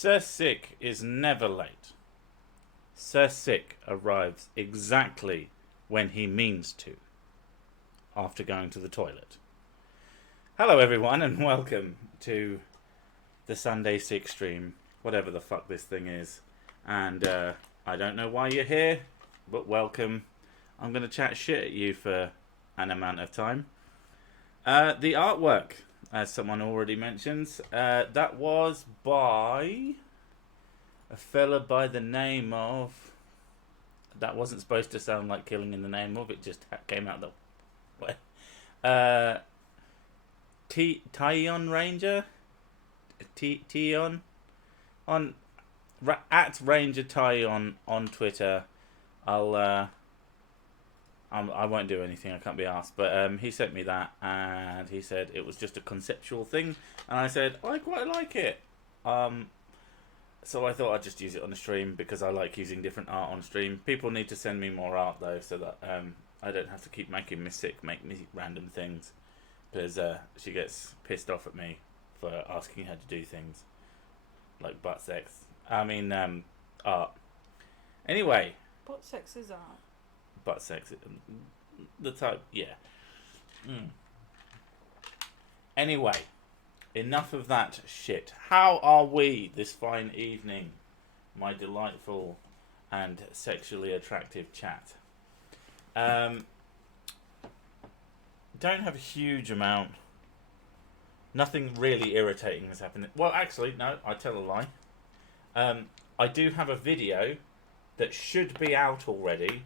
Sir Sick is never late. Sir Sick arrives exactly when he means to, after going to the toilet. Hello, everyone, and welcome to the Sunday Sick stream, whatever the fuck this thing is. And I don't know why you're here, but welcome. I'm going to chat shit at you for an amount of time. The artwork, as someone already mentions, that was by a fella by the name of... That wasn't supposed to sound like killing in the name of, it just came out the way. Tyon Ranger? Tyon? At Ranger Tyon on Twitter. I won't do anything, I can't be asked. But he sent me that, and he said it was just a conceptual thing. And I said, I quite like it. So I thought I'd just use it on the stream, because I like using different art on stream. People need to send me more art, though, so that I don't have to keep making Miss Sick make me random things. Because she gets pissed off at me for asking her to do things. Like butt sex. Art. Anyway. Butt sex is art. Butt sex. The type, yeah. Anyway, enough of that shit. How are we this fine evening, my delightful and sexually attractive chat? Don't have a huge amount. Nothing really irritating has happened. Well, actually, no, I tell a lie. I do have a video that should be out already,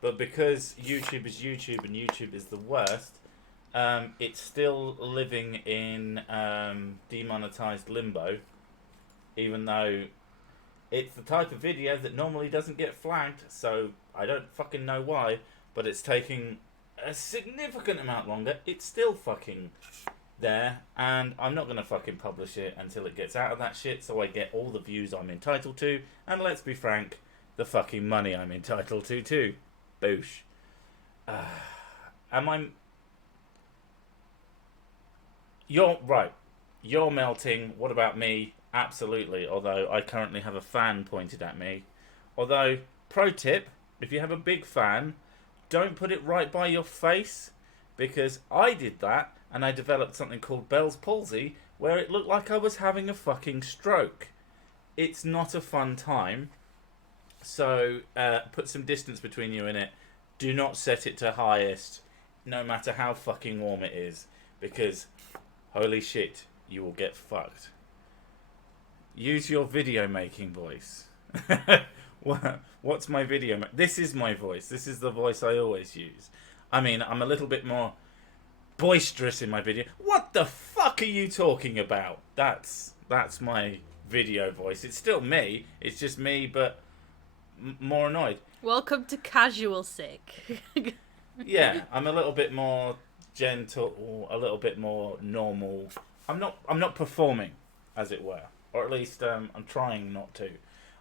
but because YouTube is YouTube and YouTube is the worst, it's still living in demonetized limbo, even though it's the type of video that normally doesn't get flagged, so I don't fucking know why, but it's taking a significant amount longer. It's still fucking there, and I'm not going to fucking publish it until it gets out of that shit, so I get all the views I'm entitled to, and let's be frank, the fucking money I'm entitled to too. Boosh. You're right. You're melting. What about me? Absolutely. Although I currently have a fan pointed at me. Although, pro tip, if you have a big fan, don't put it right by your face, because I did that and I developed something called Bell's palsy, where it looked like I was having a fucking stroke. It's not a fun time. So put some distance between you and it. Do not set it to highest, no matter how fucking warm it is, because holy shit, you will get fucked. Use your video making voice. What's my video? This is my voice. This is the voice I always use. I mean, I'm a little bit more boisterous in my video. What the fuck are you talking about? That's my video voice. It's still me. It's just me, but more annoyed. Welcome to Casual Sick. Yeah, I'm a little bit more gentle, a little bit more normal. I'm not performing, as it were, or at least I'm trying not to.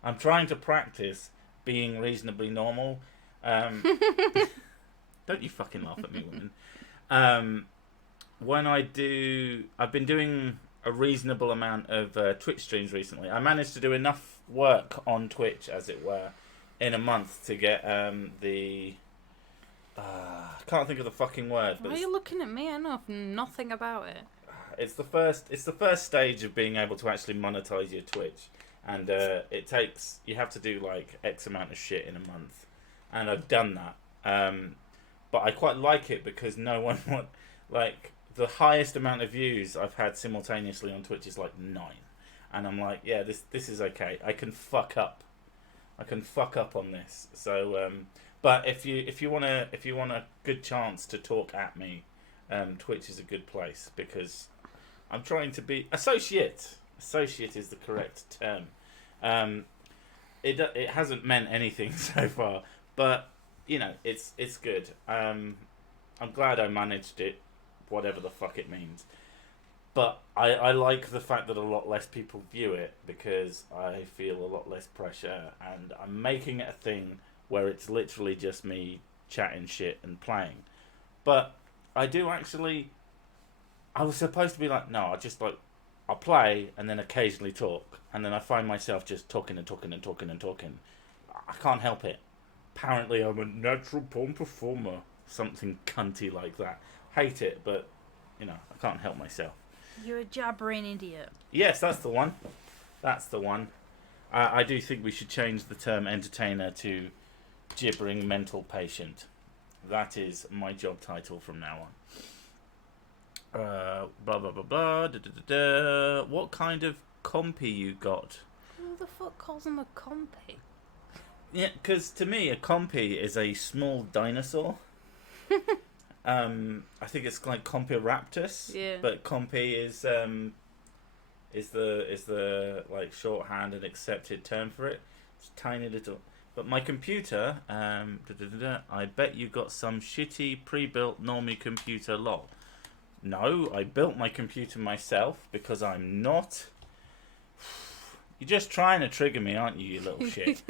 I'm trying to practice being reasonably normal. Don't you fucking laugh at me, woman. I've been doing a reasonable amount of Twitch streams recently. I managed to do enough work on Twitch, as it were, in a month to get I can't think of the fucking word. Why are you looking at me? I know nothing about it. It's the first stage of being able to actually monetize your Twitch, and you have to do like X amount of shit in a month, and I've done that. But I quite like it because no one like the highest amount of views I've had simultaneously on Twitch is like 9, and I'm like, yeah, this is okay. I can fuck up on this. So, but if you want a good chance to talk at me, Twitch is a good place, because I'm trying to be associate. Associate is the correct term. It hasn't meant anything so far, but you know, it's good. I'm glad I managed it, whatever the fuck it means. But I like the fact that a lot less people view it, because I feel a lot less pressure, and I'm making it a thing where it's literally just me chatting shit and playing. But I do actually... I was supposed to be like, no, I just like I'll play and then occasionally talk, and then I find myself just talking and talking and talking and talking. I can't help it. Apparently, I'm a natural born performer. Something cunty like that. Hate it, but you know, I can't help myself. You're a jabbering idiot. Yes, that's the one. That's the one. I do think we should change the term entertainer to gibbering mental patient. That is my job title from now on. Blah blah blah blah. Da, da, da, da. What kind of compy you got? Who the fuck calls him a compy? Yeah, because to me, a compy is a small dinosaur. I think it's like Compiraptus. Yeah. But compy is the like shorthand and accepted term for it. It's tiny little. But my computer, I bet you got some shitty pre-built normie computer, lol. No, I built my computer myself because I'm not. You're just trying to trigger me, aren't you, you little shit?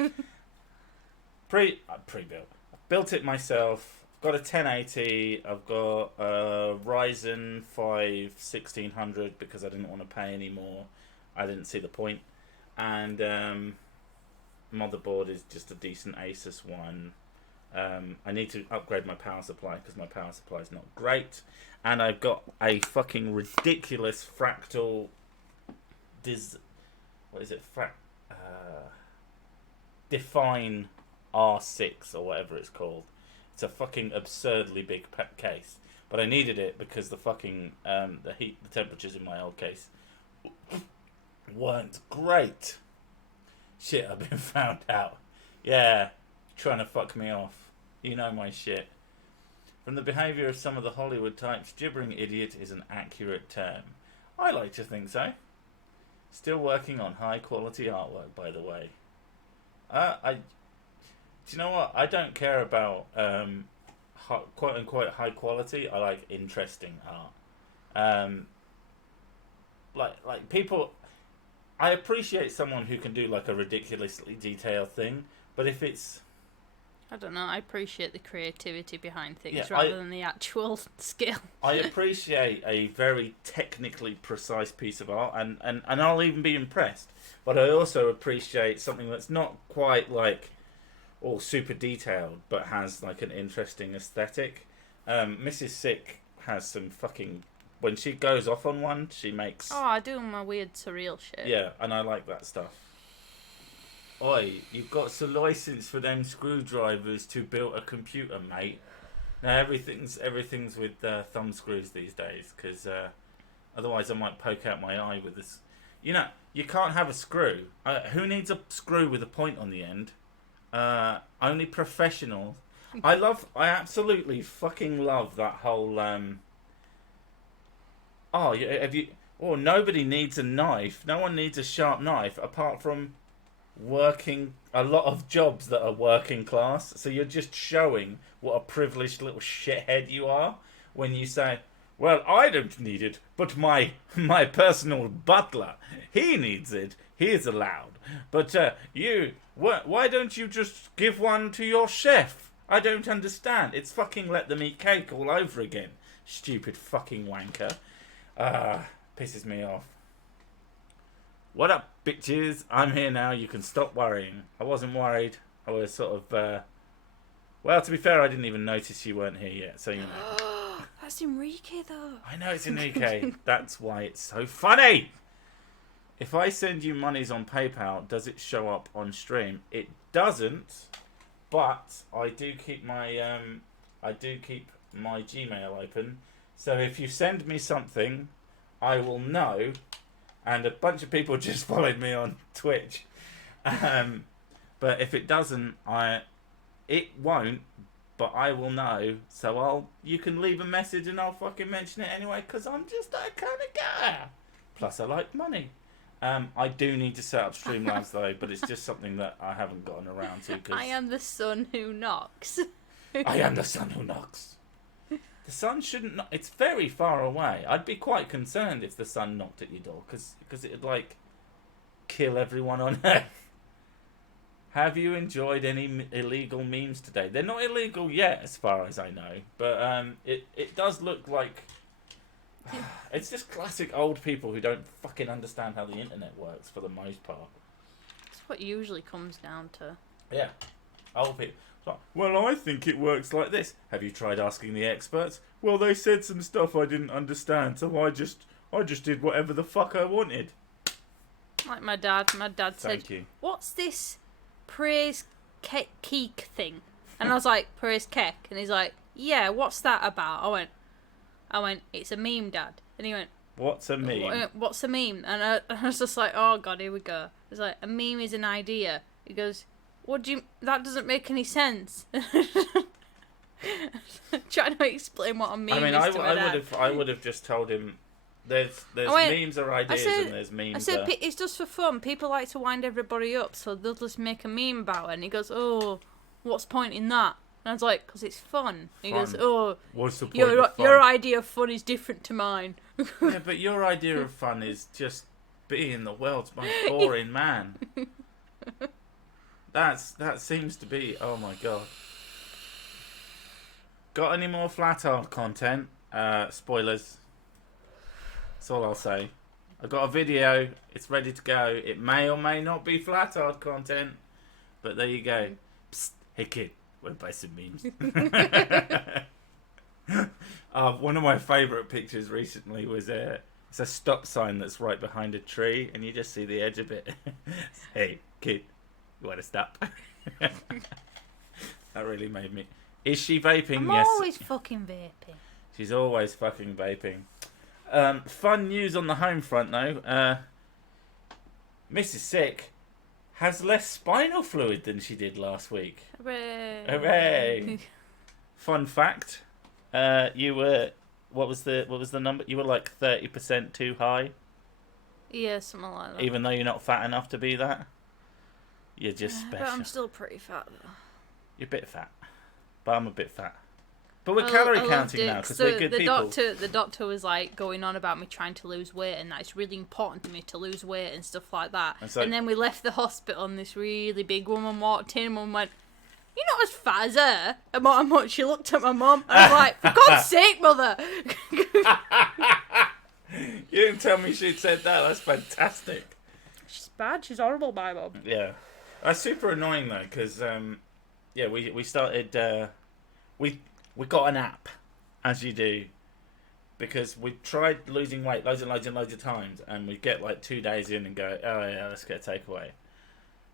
Pre-built. I built it myself. I've got a 1080. I've got a Ryzen 5 1600 because I didn't want to pay any more. I didn't see the point. And motherboard is just a decent Asus one. I need to upgrade my power supply because my power supply is not great. And I've got a fucking ridiculous fractal... what is it? Define R6 or whatever it's called. It's a fucking absurdly big case. But I needed it because the fucking... the temperatures in my old case weren't great. Shit, I've been found out. Yeah, trying to fuck me off. You know my shit. From the behaviour of some of the Hollywood types, gibbering idiot is an accurate term. I like to think so. Still working on high quality artwork, by the way. Do you know what? I don't care about quote unquote high quality. I like interesting art. Like people. I appreciate someone who can do like a ridiculously detailed thing, but if it's... I don't know, I appreciate the creativity behind things Yeah, rather than the actual skill. I appreciate a very technically precise piece of art, and I'll even be impressed. But I also appreciate something that's not quite like all super detailed, but has like an interesting aesthetic. Mrs. Sick has some fucking... When she goes off on one, she makes... Oh, I do my weird surreal shit. Yeah, and I like that stuff. Oi, you've got some license for them screwdrivers to build a computer, mate. Now everything's with thumb screws these days, because otherwise I might poke out my eye with this. You know, you can't have a screw. Who needs a screw with a point on the end? Only professionals. I absolutely fucking love that whole... nobody needs a knife. No one needs a sharp knife apart from a lot of jobs that are working class. So you're just showing what a privileged little shithead you are when you say, well, I don't need it, but my personal butler, he needs it. He is allowed. But why don't you just give one to your chef? I don't understand. It's fucking let them eat cake all over again. Stupid fucking wanker. Pisses me off. What up, bitches? I'm here now. You can stop worrying. I wasn't worried. I was sort of... well, to be fair, I didn't even notice you weren't here yet, so you know. That's Enrique, though. I know it's Enrique. That's why it's so funny. If I send you monies on PayPal, does it show up on stream? It doesn't, but I do keep my Gmail open. So if you send me something, I will know. And a bunch of people just followed me on Twitch. But if it doesn't, it won't. But I will know. So you can leave a message and I'll fucking mention it anyway. Because I'm just that kind of guy. Plus I like money. I do need to set up Streamlabs though. But it's just something that I haven't gotten around to. I am the son who knocks. I am the son who knocks. The sun shouldn't... It's very far away. I'd be quite concerned if the sun knocked at your door, because it'd, like, kill everyone on Earth. Have you enjoyed any illegal memes today? They're not illegal yet, as far as I know, but it does look like It's just classic old people who don't fucking understand how the internet works for the most part. That's what it usually comes down to. Yeah, old people. Like, well, I think it works like this. Have you tried asking the experts? Well, they said some stuff I didn't understand, so I just did whatever the fuck I wanted. Like my dad said, Thank you. "What's this praise cake thing?" And I was like, "Praise cake," and he's like, "Yeah, what's that about?" I went, "It's a meme, Dad." And he went, What's a meme? "What's a meme?" And I was just like, "Oh God, here we go." It's like, a meme is an idea. He goes, "What do you? That doesn't make any sense." Trying to explain what a meme is to my dad. I would have just told him, there's memes are ideas and there's memes. I said, "It's just for fun. People like to wind everybody up, so they'll just make a meme about it." And he goes, "Oh, what's the point in that?" And I was like, "Because it's fun." And he goes, "Oh, what's the point of fun? Your idea of fun is different to mine." Yeah, but your idea of fun is just being the world's most boring man. That seems to be. Oh my god. Got any more flat art content? Spoilers. That's all I'll say. I got a video. It's ready to go. It may or may not be flat art content, but there you go. Psst, hey kid, wanna buy some memes? One of my favourite pictures recently was it's a stop sign that's right behind a tree, and you just see the edge of it. Hey kid, you want to stop? That really made me. Is she vaping? I'm Yes. always fucking vaping. She's always fucking vaping. Fun news on the home front though. Mrs. Sick has less spinal fluid than she did last week. Hooray! Hooray! Fun fact. You were what was the number? You were like 30% too high. Yeah, something like that. Even though you're not fat enough to be that. You're just But special. I'm still pretty fat though. You're a bit fat. But I'm a bit fat. But we're calorie counting now because we're good people. The doctor was like going on about me trying to lose weight and that it's really important to me to lose weight and stuff like that. And then we left the hospital and this really big woman walked in and went, "You're not as fat as her." And she looked at my mum and I was like, "For God's sake, mother." You didn't tell me she'd said that. That's fantastic. She's bad. She's horrible, my mum. Yeah. That's super annoying though because we started we got an app, as you do, because we tried losing weight loads of times, and we get like 2 days in and go, oh yeah, let's get a takeaway.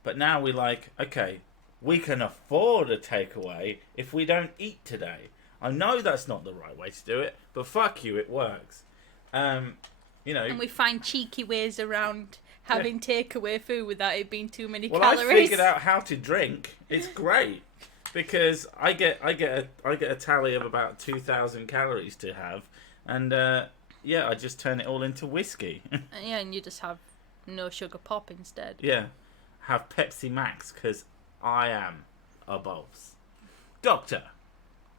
But now we're like, okay, we can afford a takeaway if we don't eat today. I know that's not the right way to do it, but fuck you, it works. And we find cheeky ways around having takeaway food without it being too many well, calories. I figured out how to drink. It's great. Because I get a tally of about 2,000 calories to have, and I just turn it all into whiskey. Yeah, and you just have no sugar pop instead. Yeah, have Pepsi Max because I am a boss. Doctor,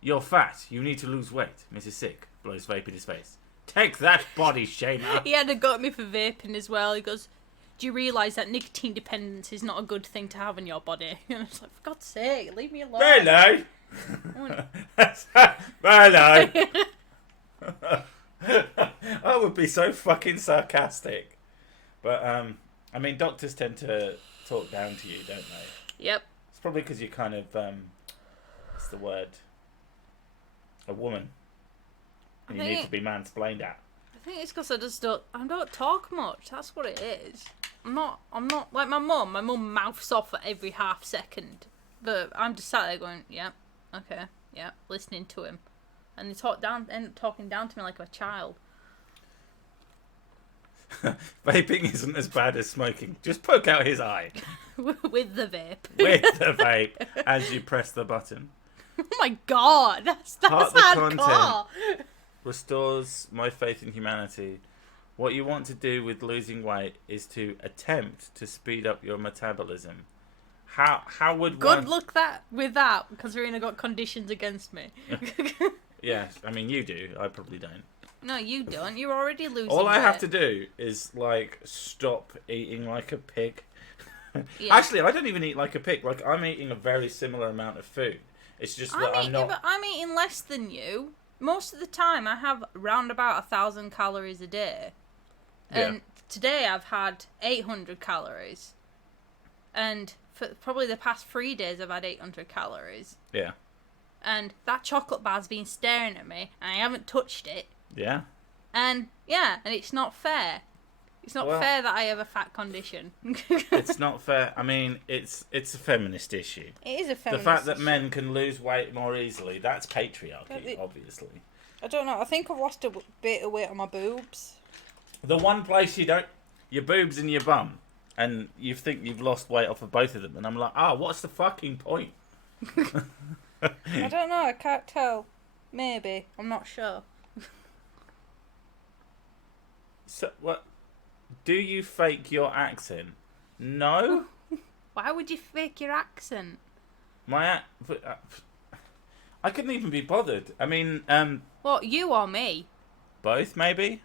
you're fat. You need to lose weight. Mrs. Sick blows vape in his face. Take that, body shamer. He had to got me for vaping as well. He goes, "Do you realise that nicotine dependence is not a good thing to have in your body?" And I was like, "For God's sake, leave me alone." Hello. Hello. I would be so fucking sarcastic. But, doctors tend to talk down to you, don't they? Yep. It's probably because you're kind of, what's the word? A woman. And you need to be mansplained at. I think it's because I don't talk much. That's what it is. I'm not like my mum. My mum mouths off at every half second. But I'm just sat there going, yeah, okay, yeah, listening to him. And they end up talking down to me like a child. Vaping isn't as bad as smoking. Just poke out his eye. With the vape. With the vape as you press the button. Oh my god, that's Heart the hardcore. content. Restores my faith in humanity. What you want to do with losing weight is to attempt to speed up your metabolism. How would good luck with that, considering I got conditions against me. Yes, I mean you do. I probably don't. No, you don't. You're already losing All I have weight. to do is like stop eating like a pig. Yeah. Actually, I don't even eat like a pig. I'm eating a very similar amount of food. It's just that I'm not. Yeah, but I'm eating less than you. most of the time I have round about 1,000 calories a day. And today I've had 800 calories. And for probably the past 3 days I've had 800 calories. Yeah. And that chocolate bar's been staring at me and I haven't touched it. Yeah. And and it's not fair. It's not fair that I have a fat condition. It's not fair. I mean, it's a feminist issue. It is a feminist The fact that issue. men can lose weight more easily, that's patriarchy, obviously. I don't know. I think I've lost a bit of weight on my boobs. The one place you don't... Your boobs and your bum. And you think you've lost weight off of both of them. And I'm like, what's the fucking point? I don't know. I can't tell. Maybe. I'm not sure. So, what? Do you fake your accent? No? Why would you fake your accent? I couldn't even be bothered. I mean, What, you or me? both maybe.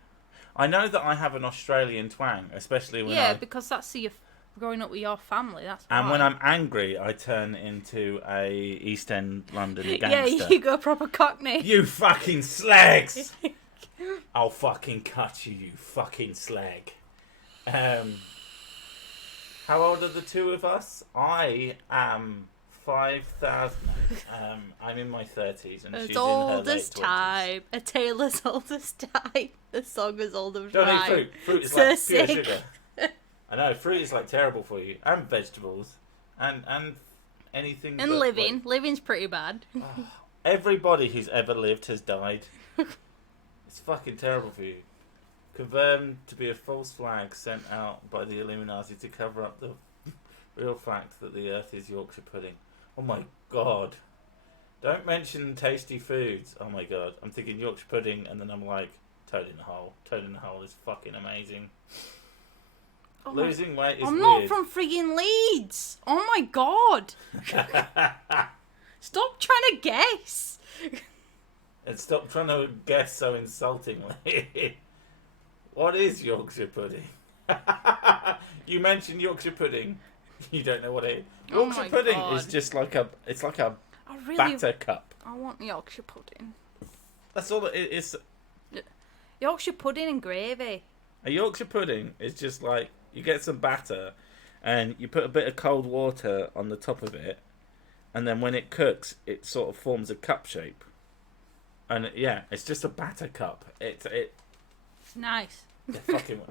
I know that I have an Australian twang, especially when because that's your growing up with your family. That's and why. when I'm angry, I turn into a East End London gangster. Yeah, you go proper Cockney. You fucking slags! I'll fucking cut you, you fucking slag. How old are the two of us? I am 5,000. I'm in my 30s and she's As in her old late as 20s. time, a tale as old as time. The song as old as Don't eat rhyme. fruit. Fruit is So like pure sick. sugar. I know, fruit is like terrible for you. And vegetables. And anything And but, living. like, Living's pretty bad. everybody who's ever lived has died. It's fucking terrible for you. Confirmed to be a false flag sent out by the Illuminati to cover up the real fact that the Earth is Yorkshire pudding. Oh my god. Don't mention tasty foods. Oh my god. I'm thinking Yorkshire pudding and then I'm like, Toad in the Hole. Toad in the Hole is fucking amazing. Oh Losing weight is I'm weird. not from friggin' Leeds. Oh my god. Stop trying to guess. And stop trying to guess so insultingly. What is Yorkshire pudding? You mentioned Yorkshire pudding. You don't know what it is. Oh Yorkshire my pudding God. is just like a I really batter cup. I want Yorkshire pudding. That's all it is. Yorkshire pudding and gravy. A Yorkshire pudding is just like you get some batter and you put a bit of cold water on the top of it, and then when it cooks, it sort of forms a cup shape. And it's just a batter cup. It's nice. Fucking.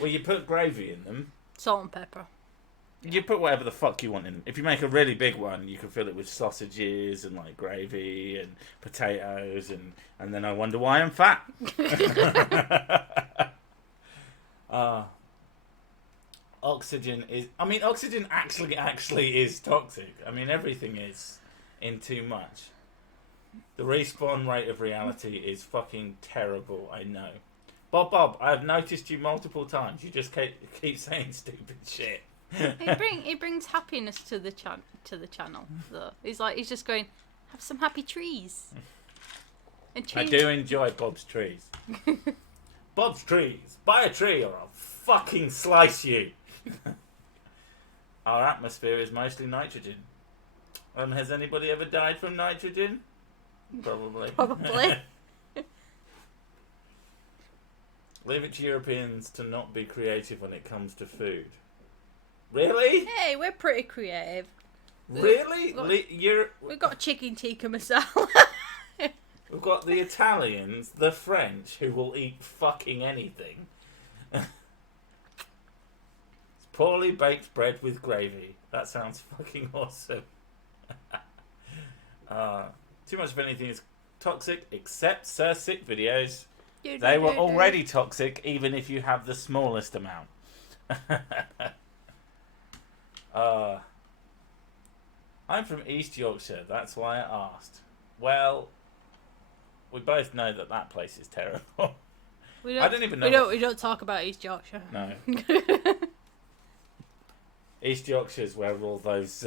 Well, you put gravy in them. Salt and pepper. You put whatever the fuck you want in. If you make a really big one, you can fill it with sausages and like gravy and potatoes and then I wonder why I'm fat. Oxygen actually is toxic. I mean, everything is in too much. The respawn rate of reality is fucking terrible, I know. Bob, I've noticed you multiple times. You just keep saying stupid shit. It brings happiness to the channel. Though he's just going, have some happy trees. And I do enjoy Bob's trees. Bob's trees. Buy a tree or I'll fucking slice you. Our atmosphere is mostly nitrogen. Has anybody ever died from nitrogen? Probably. Probably. Leave it to Europeans to not be creative when it comes to food. Really? Hey, we're pretty creative. Really? We've got chicken tikka masala. We've got the Italians, the French, who will eat fucking anything. It's poorly baked bread with gravy. That sounds fucking awesome. Too much of anything is toxic, except Sir Sick videos. They were already toxic, even if you have the smallest amount. I'm from East Yorkshire, that's why I asked. Well, we both know that place is terrible. I don't even know. We don't talk about East Yorkshire. No. East Yorkshire is where all those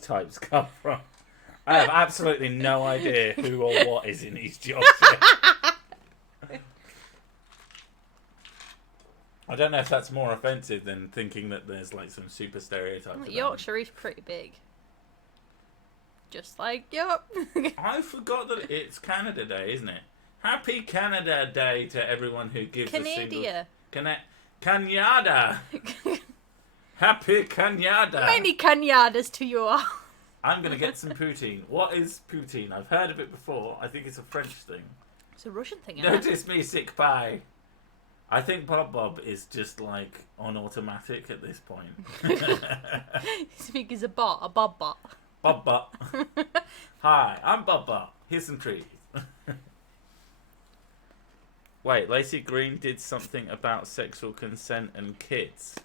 types come from. I have absolutely no idea who or what is in East Yorkshire. I don't know if that's more offensive than thinking that there's like some super stereotype. Yorkshire is pretty big. just like, yup. I forgot that it's Canada Day, isn't it? Happy Canada Day to everyone who gives a single... Canada! Happy Canada! Many Canadas to you all. I'm going to get some poutine. What is poutine? I've heard of it before. I think it's a French thing. It's a Russian thing, isn't it? Notice me, sick pie. I think Bob is just like on automatic at this point. Speak as a bot, a Bob bot. Bob. Hi, I'm Bob. Here's some trees. Wait, Lacey Green did something about sexual consent and kids.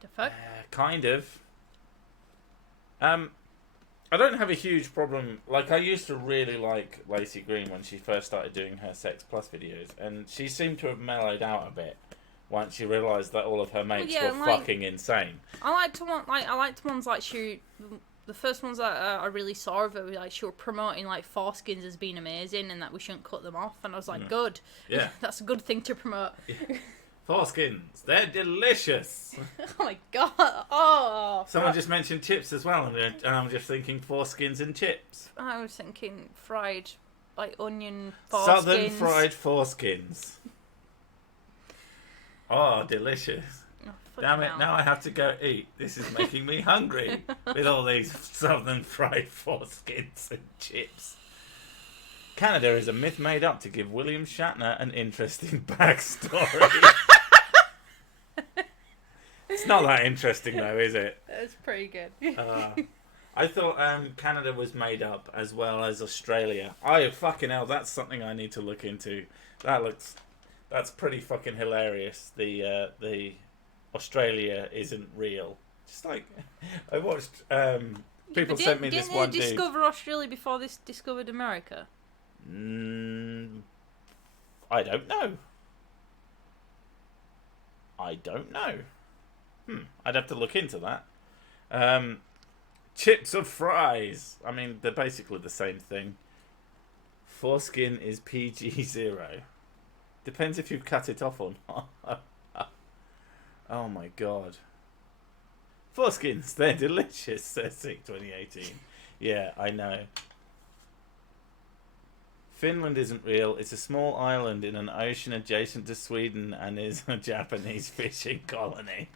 The fuck? Kind of. I don't have a huge problem. Like, I used to really like Lacey Green when she first started doing her Sex Plus videos, and she seemed to have mellowed out a bit once she realised that all of her mates were fucking insane. I liked ones like she. The first ones that I really saw of her, like she was promoting like foreskins as being amazing and that we shouldn't cut them off, and I was like, good. Yeah, that's a good thing to promote. Yeah. Foreskins, they're delicious. Oh my god! Oh. Someone just mentioned chips as well, and I'm just thinking foreskins and chips. I was thinking fried, like onion foreskins. Southern fried foreskins. Oh, delicious. Oh, damn it, now I have to go eat. This is making me hungry with all these southern fried foreskins and chips. Canada is a myth made up to give William Shatner an interesting backstory. It's not that interesting though, is it? That's pretty good. I thought Canada was made up as well as Australia. Fucking hell, that's something I need to look into. That's pretty fucking hilarious. The Australia isn't real. Just like I watched people sent me this one. Didn't they discover Australia before they discovered America? I don't know. I'd have to look into that. Chips or fries? I mean, they're basically the same thing. Foreskin is PG-0. Depends if you cut it off or not. Oh my god. Foreskins, they're delicious, says Sick 2018. Yeah, I know. Finland isn't real. It's a small island in an ocean adjacent to Sweden and is a Japanese fishing colony.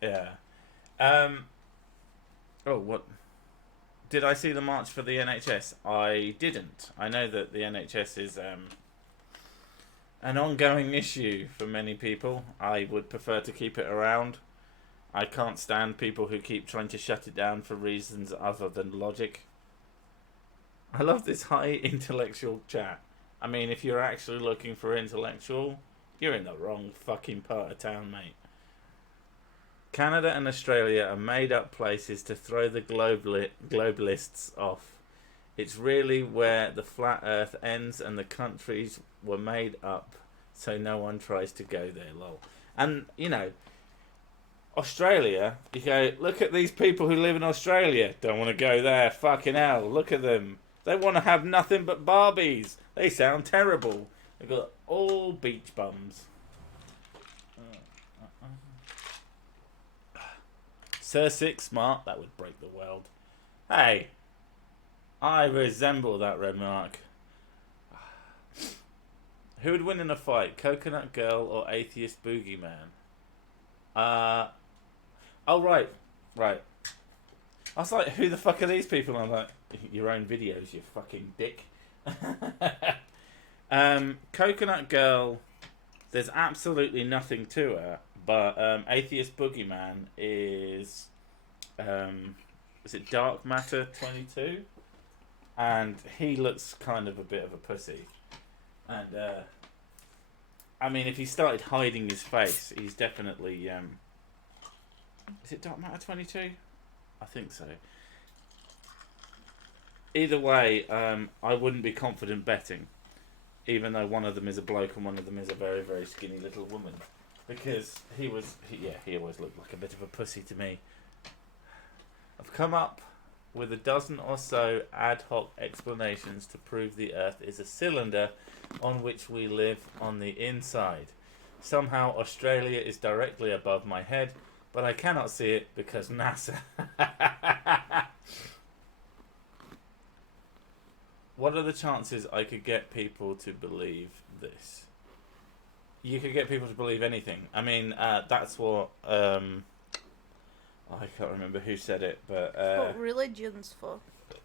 Yeah. Oh, what? Did I see the march for the NHS? I didn't. I know that the NHS is an ongoing issue for many people. I would prefer to keep it around. I can't stand people who keep trying to shut it down for reasons other than logic. I love this high intellectual chat. I mean, if you're actually looking for intellectual, you're in the wrong fucking part of town, mate. Canada and Australia are made up places to throw the globalists off. It's really where the flat earth ends and the countries were made up so no one tries to go there, lol. And, you know, Australia, you go, look at these people who live in Australia. Don't want to go there, fucking hell, look at them. They want to have nothing but Barbies. They sound terrible. They've got all beach bums. Sir Six Smart, that would break the world. Hey, I resemble that remark. Who would win in a fight, Coconut Girl or Atheist Boogeyman? Oh, right. I was like, who the fuck are these people? And I'm like, your own videos, you fucking dick. Coconut Girl, there's absolutely nothing to her, but Atheist Boogeyman is it Dark Matter 22? And he looks kind of a bit of a pussy. And, I mean, if he started hiding his face, he's definitely, is it Dark Matter 22? I think so. Either way, I wouldn't be confident betting, even though one of them is a bloke and one of them is a very, very skinny little woman. Because he always looked like a bit of a pussy to me. I've come up with a dozen or so ad hoc explanations to prove the Earth is a cylinder on which we live on the inside. Somehow Australia is directly above my head, But I cannot see it because NASA. What are the chances I could get people to believe this? You could get people to believe anything. I mean, that's what... I can't remember who said it, but... What religion's for?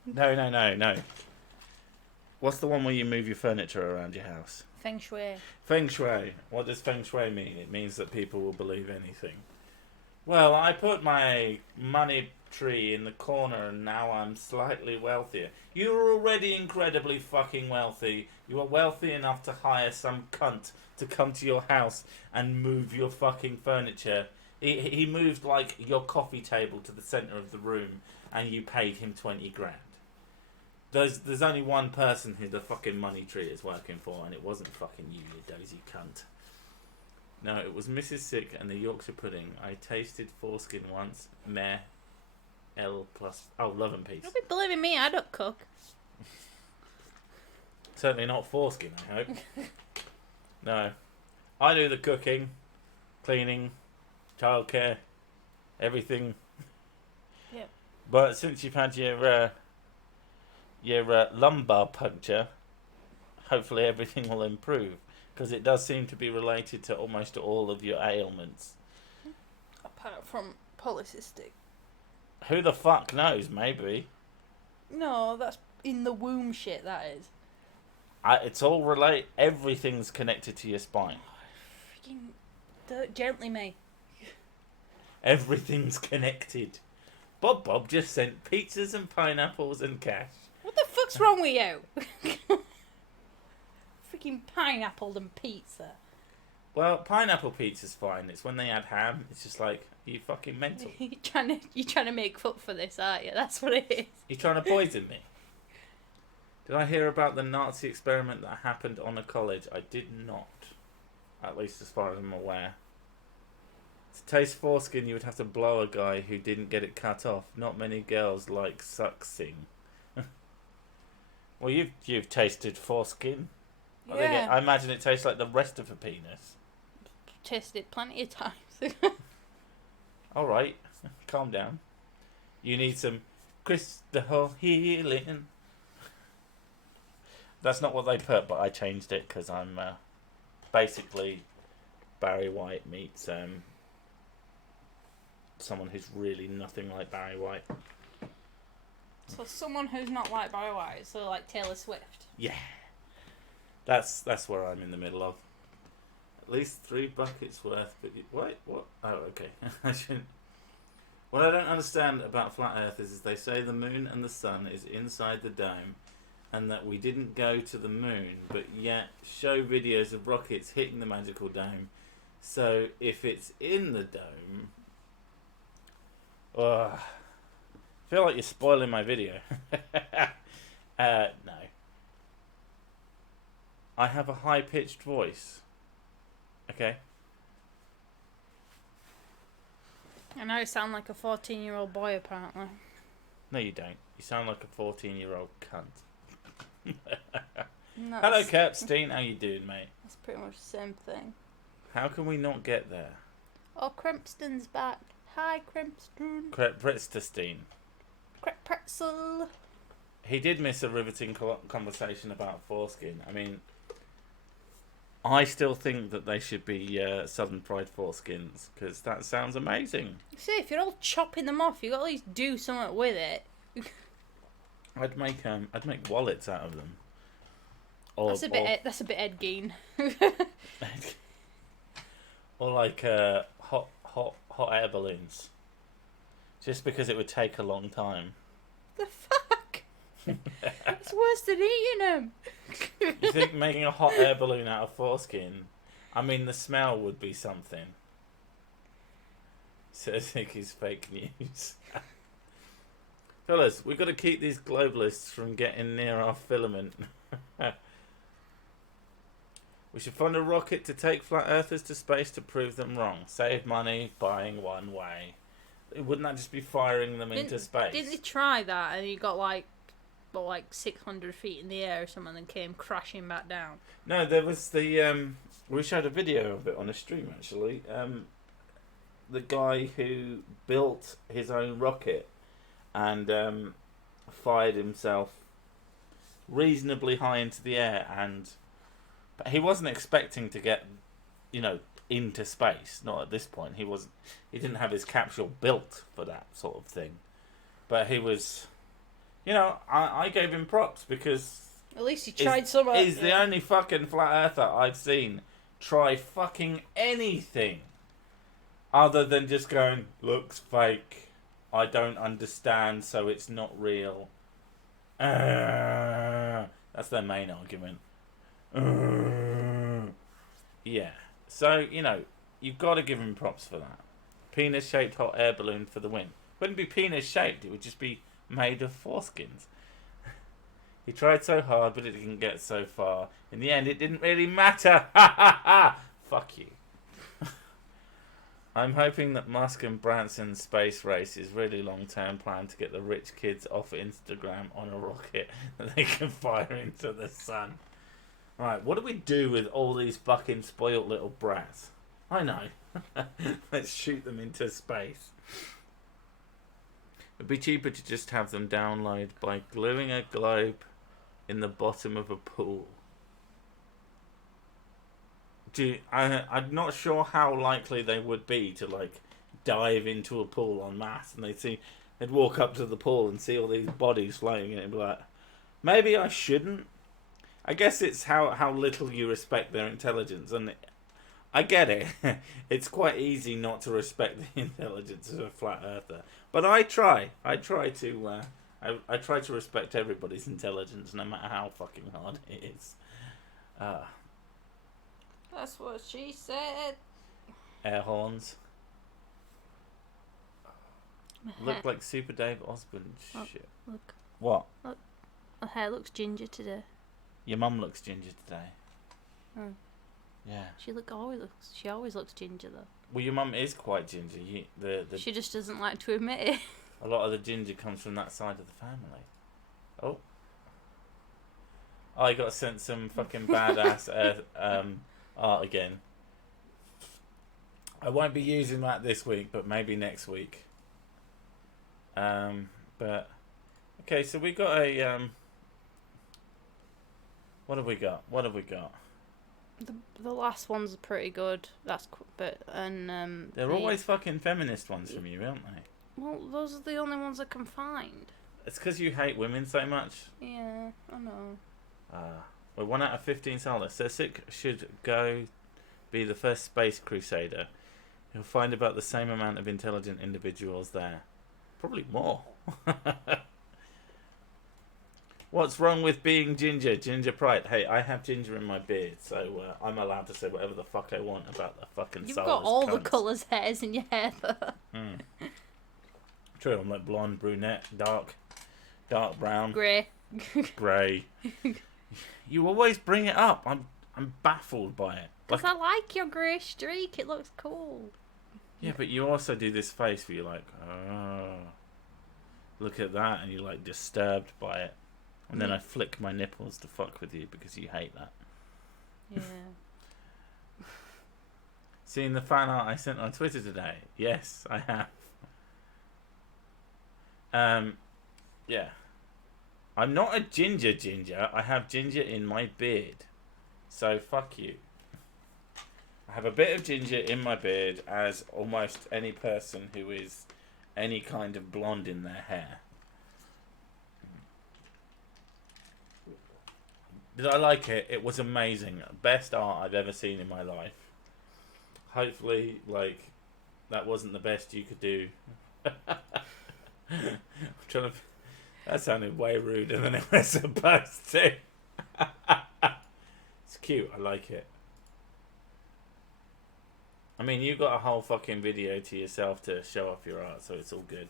No. What's the one where you move your furniture around your house? Feng Shui. Feng Shui. What does Feng Shui mean? It means that people will believe anything. Well, I put my money tree in the corner and now I'm slightly wealthier. You're already incredibly fucking wealthy. You are wealthy enough to hire some cunt to come to your house and move your fucking furniture. He moved, like, your coffee table to the centre of the room and you paid him 20 grand. There's only one person who the fucking money tree is working for, and it wasn't fucking you dozy cunt. No, it was Mrs. Sick and the Yorkshire pudding. I tasted foreskin once. Meh. L plus... Oh, love and peace. Don't be believing me, I don't cook. Certainly not foreskin, I hope. No. I do the cooking, cleaning, childcare, everything. Yep. But since you've had your lumbar puncture, hopefully everything will improve. Because it does seem to be related to almost all of your ailments. Apart from polycystic. Who the fuck knows, maybe. No, that's in the womb shit, that is. It's all everything's connected to your spine. Freaking do it gently, mate. Everything's connected. Bob just sent pizzas and pineapples and cash. What the fuck's wrong with you? Freaking pineapple and pizza. Well, pineapple pizza's fine. It's when they add ham. It's just like, are you fucking mental? You're trying to make up for this, aren't you? That's what it is. You're trying to poison me. Did I hear about the Nazi experiment that happened on a college? I did not. At least as far as I'm aware. To taste foreskin, you would have to blow a guy who didn't get it cut off. Not many girls like sucksing. Well, you've tasted foreskin. Yeah. I imagine it tastes like the rest of a penis. Tasted it plenty of times. Alright, calm down. You need some crystal healing. That's not what they put, but I changed it because I'm basically Barry White meets someone who's really nothing like Barry White. So someone who's not like Barry White, so like Taylor Swift. Yeah. That's where I'm in the middle of. At least 3 buckets worth, but what? Oh, okay. I shouldn't. What I don't understand about flat earthers is they say the moon and the sun is inside the dome, and that we didn't go to the moon, but yet show videos of rockets hitting the magical dome. So if it's in the dome, I feel like you're spoiling my video. No. I have a high-pitched voice. Okay? I know you sound like a 14-year-old boy, apparently. No, you don't. You sound like a 14-year-old cunt. No, Hello, Capstein. How you doing, mate? That's pretty much the same thing. How can we not get there? Oh, Krempston's back. Hi, Krempston. Pretzelstein. Pretzel. He did miss a riveting conversation about foreskin. I mean, I still think that they should be Southern Pride foreskins, because that sounds amazing. See, if you're all chopping them off, you got to at least do something with it. I'd make wallets out of them. Or, That's a bit Ed Gein. or like hot air balloons. Just because it would take a long time. The fuck? It's worse than eating them. You think making a hot air balloon out of foreskin? I mean, the smell would be something. So I think it's fake news. Fellas, we've got to keep these globalists from getting near our filament. We should fund a rocket to take flat earthers to space to prove them wrong. Save money buying one way. Wouldn't that just be firing them into space? Didn't they try that and he got like 600 feet in the air or something and came crashing back down? No, there was the... we showed a video of it on a stream, actually. the guy who built his own rocket and fired himself reasonably high into the air, but he wasn't expecting to get, into space. Not at this point. He didn't have his capsule built for that sort of thing. But he was, I gave him props because at least he tried something. He's the only fucking flat earther I've seen try fucking anything other than just going, looks fake, I don't understand, so it's not real. That's their main argument. Yeah. So, you've got to give him props for that. Penis-shaped hot air balloon for the win. Wouldn't be penis-shaped, it would just be made of foreskins. He tried so hard, but it didn't get so far. In the end, it didn't really matter. Ha ha ha! Fuck you. I'm hoping that Musk and Branson's space race is really long-term plan to get the rich kids off Instagram on a rocket that they can fire into the sun. Right, what do we do with all these fucking spoilt little brats? I know. Let's shoot them into space. It'd be cheaper to just have them download by gluing a globe in the bottom of a pool. I'm not sure how likely they would be to dive into a pool en masse, and they'd walk up to the pool and see all these bodies floating in it and be like, maybe I shouldn't. I guess it's how little you respect their intelligence, and I get it. It's quite easy not to respect the intelligence of a flat earther, but I try to respect everybody's intelligence, no matter how fucking hard it is. That's what she said. Air horns. Look like Super Dave Osborne shit. Look. What? Look. Her hair looks ginger today. Your mum looks ginger today. Oh. Yeah. She always looks ginger though. Well, your mum is quite ginger. She just doesn't like to admit it. A lot of the ginger comes from that side of the family. Oh. I got sent some fucking badass art again. I won't be using that this week, but maybe next week. But okay, so we got a what have we got? The last one's pretty good. They're always fucking feminist ones from you, aren't they? Well, those are the only ones I can find. It's because you hate women so much. Yeah, I know. We're 1 out of 15 stars. Sisik should go be the first space crusader. He'll find about the same amount of intelligent individuals there. Probably more. What's wrong with being ginger? Ginger pride. Hey, I have ginger in my beard, so I'm allowed to say whatever the fuck I want about the fucking You've soulless got all cunts. the colours hairs in your hair, though. True, I'm like blonde, brunette, dark brown, Grey. grey. You always bring it up. I'm baffled by it. Because I like your grey streak. It looks cool. Yeah, but you also do this face where you're like, oh, look at that, and you're like disturbed by it. And then I flick my nipples to fuck with you because you hate that. Yeah. Seeing the fan art I sent on Twitter today? Yes, I have. Yeah. I'm not a ginger. I have ginger in my beard. So fuck you. I have a bit of ginger in my beard, as almost any person who is any kind of blonde in their hair. Did I like it? It was amazing. Best art I've ever seen in my life. Hopefully, that wasn't the best you could do. I'm trying to... That sounded way ruder than it was supposed to. It's cute. I like it. I mean, you got a whole fucking video to yourself to show off your art, so it's all good.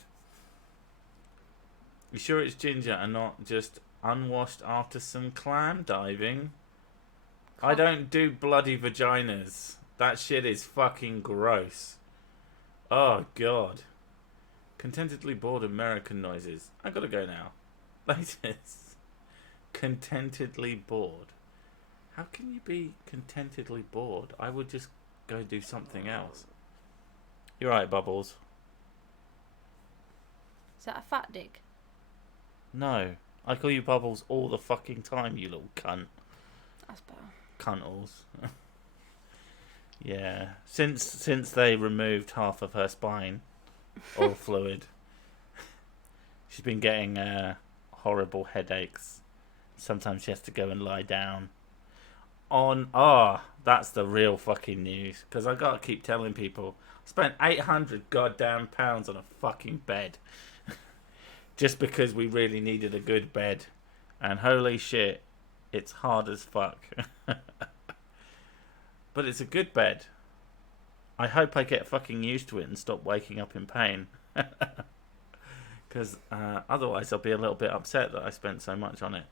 You sure it's ginger and not just unwashed after some clam diving? I don't do bloody vaginas. That shit is fucking gross. Oh, God. Contentedly bored American noises. I gotta go now. Latest. Contentedly bored. How can you be contentedly bored? I would just go do something else. You're right, Bubbles. Is that a fat dick? No. I call you Bubbles all the fucking time, you little cunt. That's better. Cuntles. Yeah. Since they removed half of her spine, all fluid, she's been getting horrible headaches. Sometimes she has to go and lie down. That's the real fucking news. Because I gotta keep telling people, I spent 800 goddamn pounds on a fucking bed. Just because we really needed a good bed. And holy shit, it's hard as fuck. But it's a good bed. I hope I get fucking used to it and stop waking up in pain. Because otherwise I'll be a little bit upset that I spent so much on it.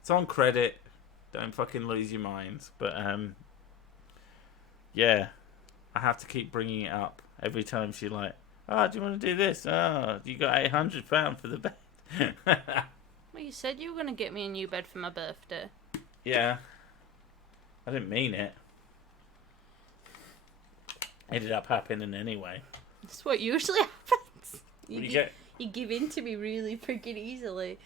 It's on credit. Don't fucking lose your minds. But yeah, I have to keep bringing it up every time she like, do you want to do this? You got £800 for the bed. Well, you said you were going to get me a new bed for my birthday. Yeah. I didn't mean it. Ended up happening anyway. That's what usually happens. You give in to me really freaking easily.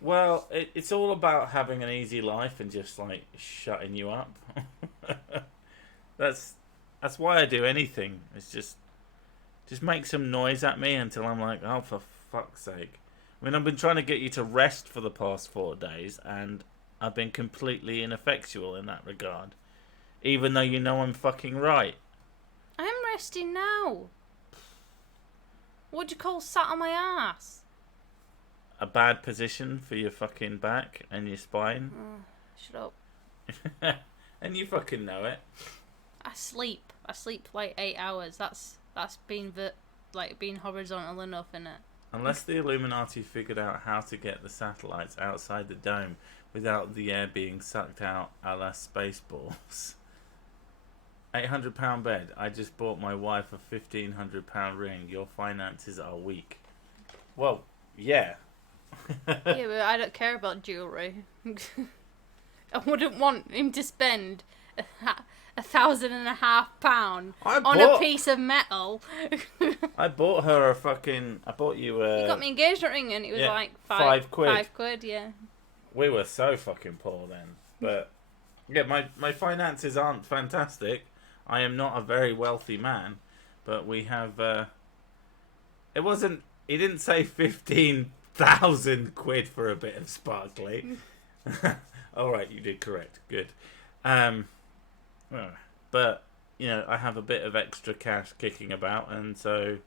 Well, it's all about having an easy life and just like shutting you up. That's why I do anything. It's just make some noise at me until I'm like, oh, for fuck's sake. I mean, I've been trying to get you to rest for the past 4 days, and I've been completely ineffectual in that regard. Even though you know I'm fucking right. I am resting now. What do you call sat on my ass? A bad position for your fucking back and your spine. Shut up. And you fucking know it. I sleep like 8 hours. That's being being horizontal enough, innit? Unless the Illuminati figured out how to get the satellites outside the dome without the air being sucked out a la Spaceballs. £800 bed. I just bought my wife a £1,500 ring. Your finances are weak. Well, yeah. Yeah, but I don't care about jewellery. I wouldn't want him to spend £1,500 on a piece of metal. I bought her I bought you a... You got me an engagement ring and it was like £5. £5, yeah. We were so fucking poor then. But, yeah, my finances aren't fantastic. I am not a very wealthy man. But we have... It wasn't... He didn't say 15,000 quid for a bit of sparkly. Alright, you did correct. Good. But, you know, I have a bit of extra cash kicking about, and so,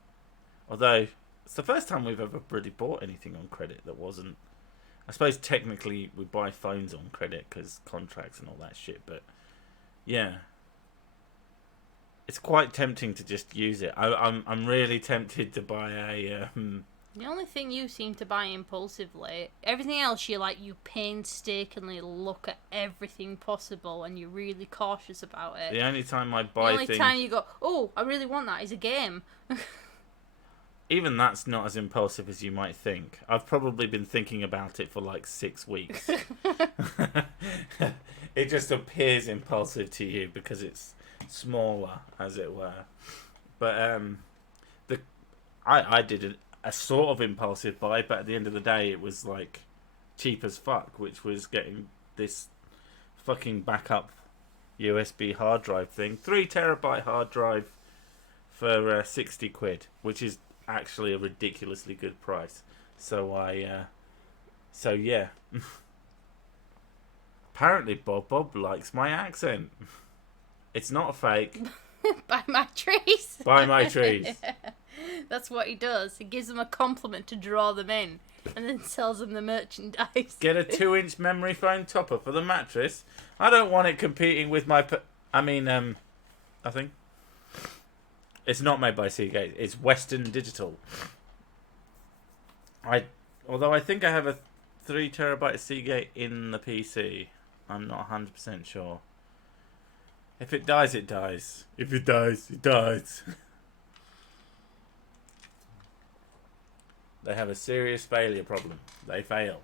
although it's the first time we've ever really bought anything on credit that wasn't, I suppose technically we buy phones on credit because contracts and all that shit, but yeah, it's quite tempting to just use it. I'm really tempted to buy a The only thing you seem to buy impulsively, everything else you painstakingly look at everything possible and you're really cautious about it. The only time I buy things... The only time you go, oh, I really want that, is a game. Even that's not as impulsive as you might think. I've probably been thinking about it for like 6 weeks. It just appears impulsive to you because it's smaller, as it were. But I did a sort of impulsive buy, but at the end of the day it was like cheap as fuck, which was getting this fucking backup USB hard drive thing, 3TB hard drive for 60 quid, which is actually a ridiculously good price. So yeah. Apparently Bob likes my accent. It's not fake. Buy my trees. Buy my trees. That's what he does. He gives them a compliment to draw them in, and then sells them the merchandise. Get a 2-inch memory foam topper for the mattress. I don't want it competing with my... I think it's not made by Seagate. It's Western Digital. Although I think I have a 3TB Seagate in the PC. I'm not 100% sure. If it dies, it dies. If it dies, it dies. They have a serious failure problem. They fail.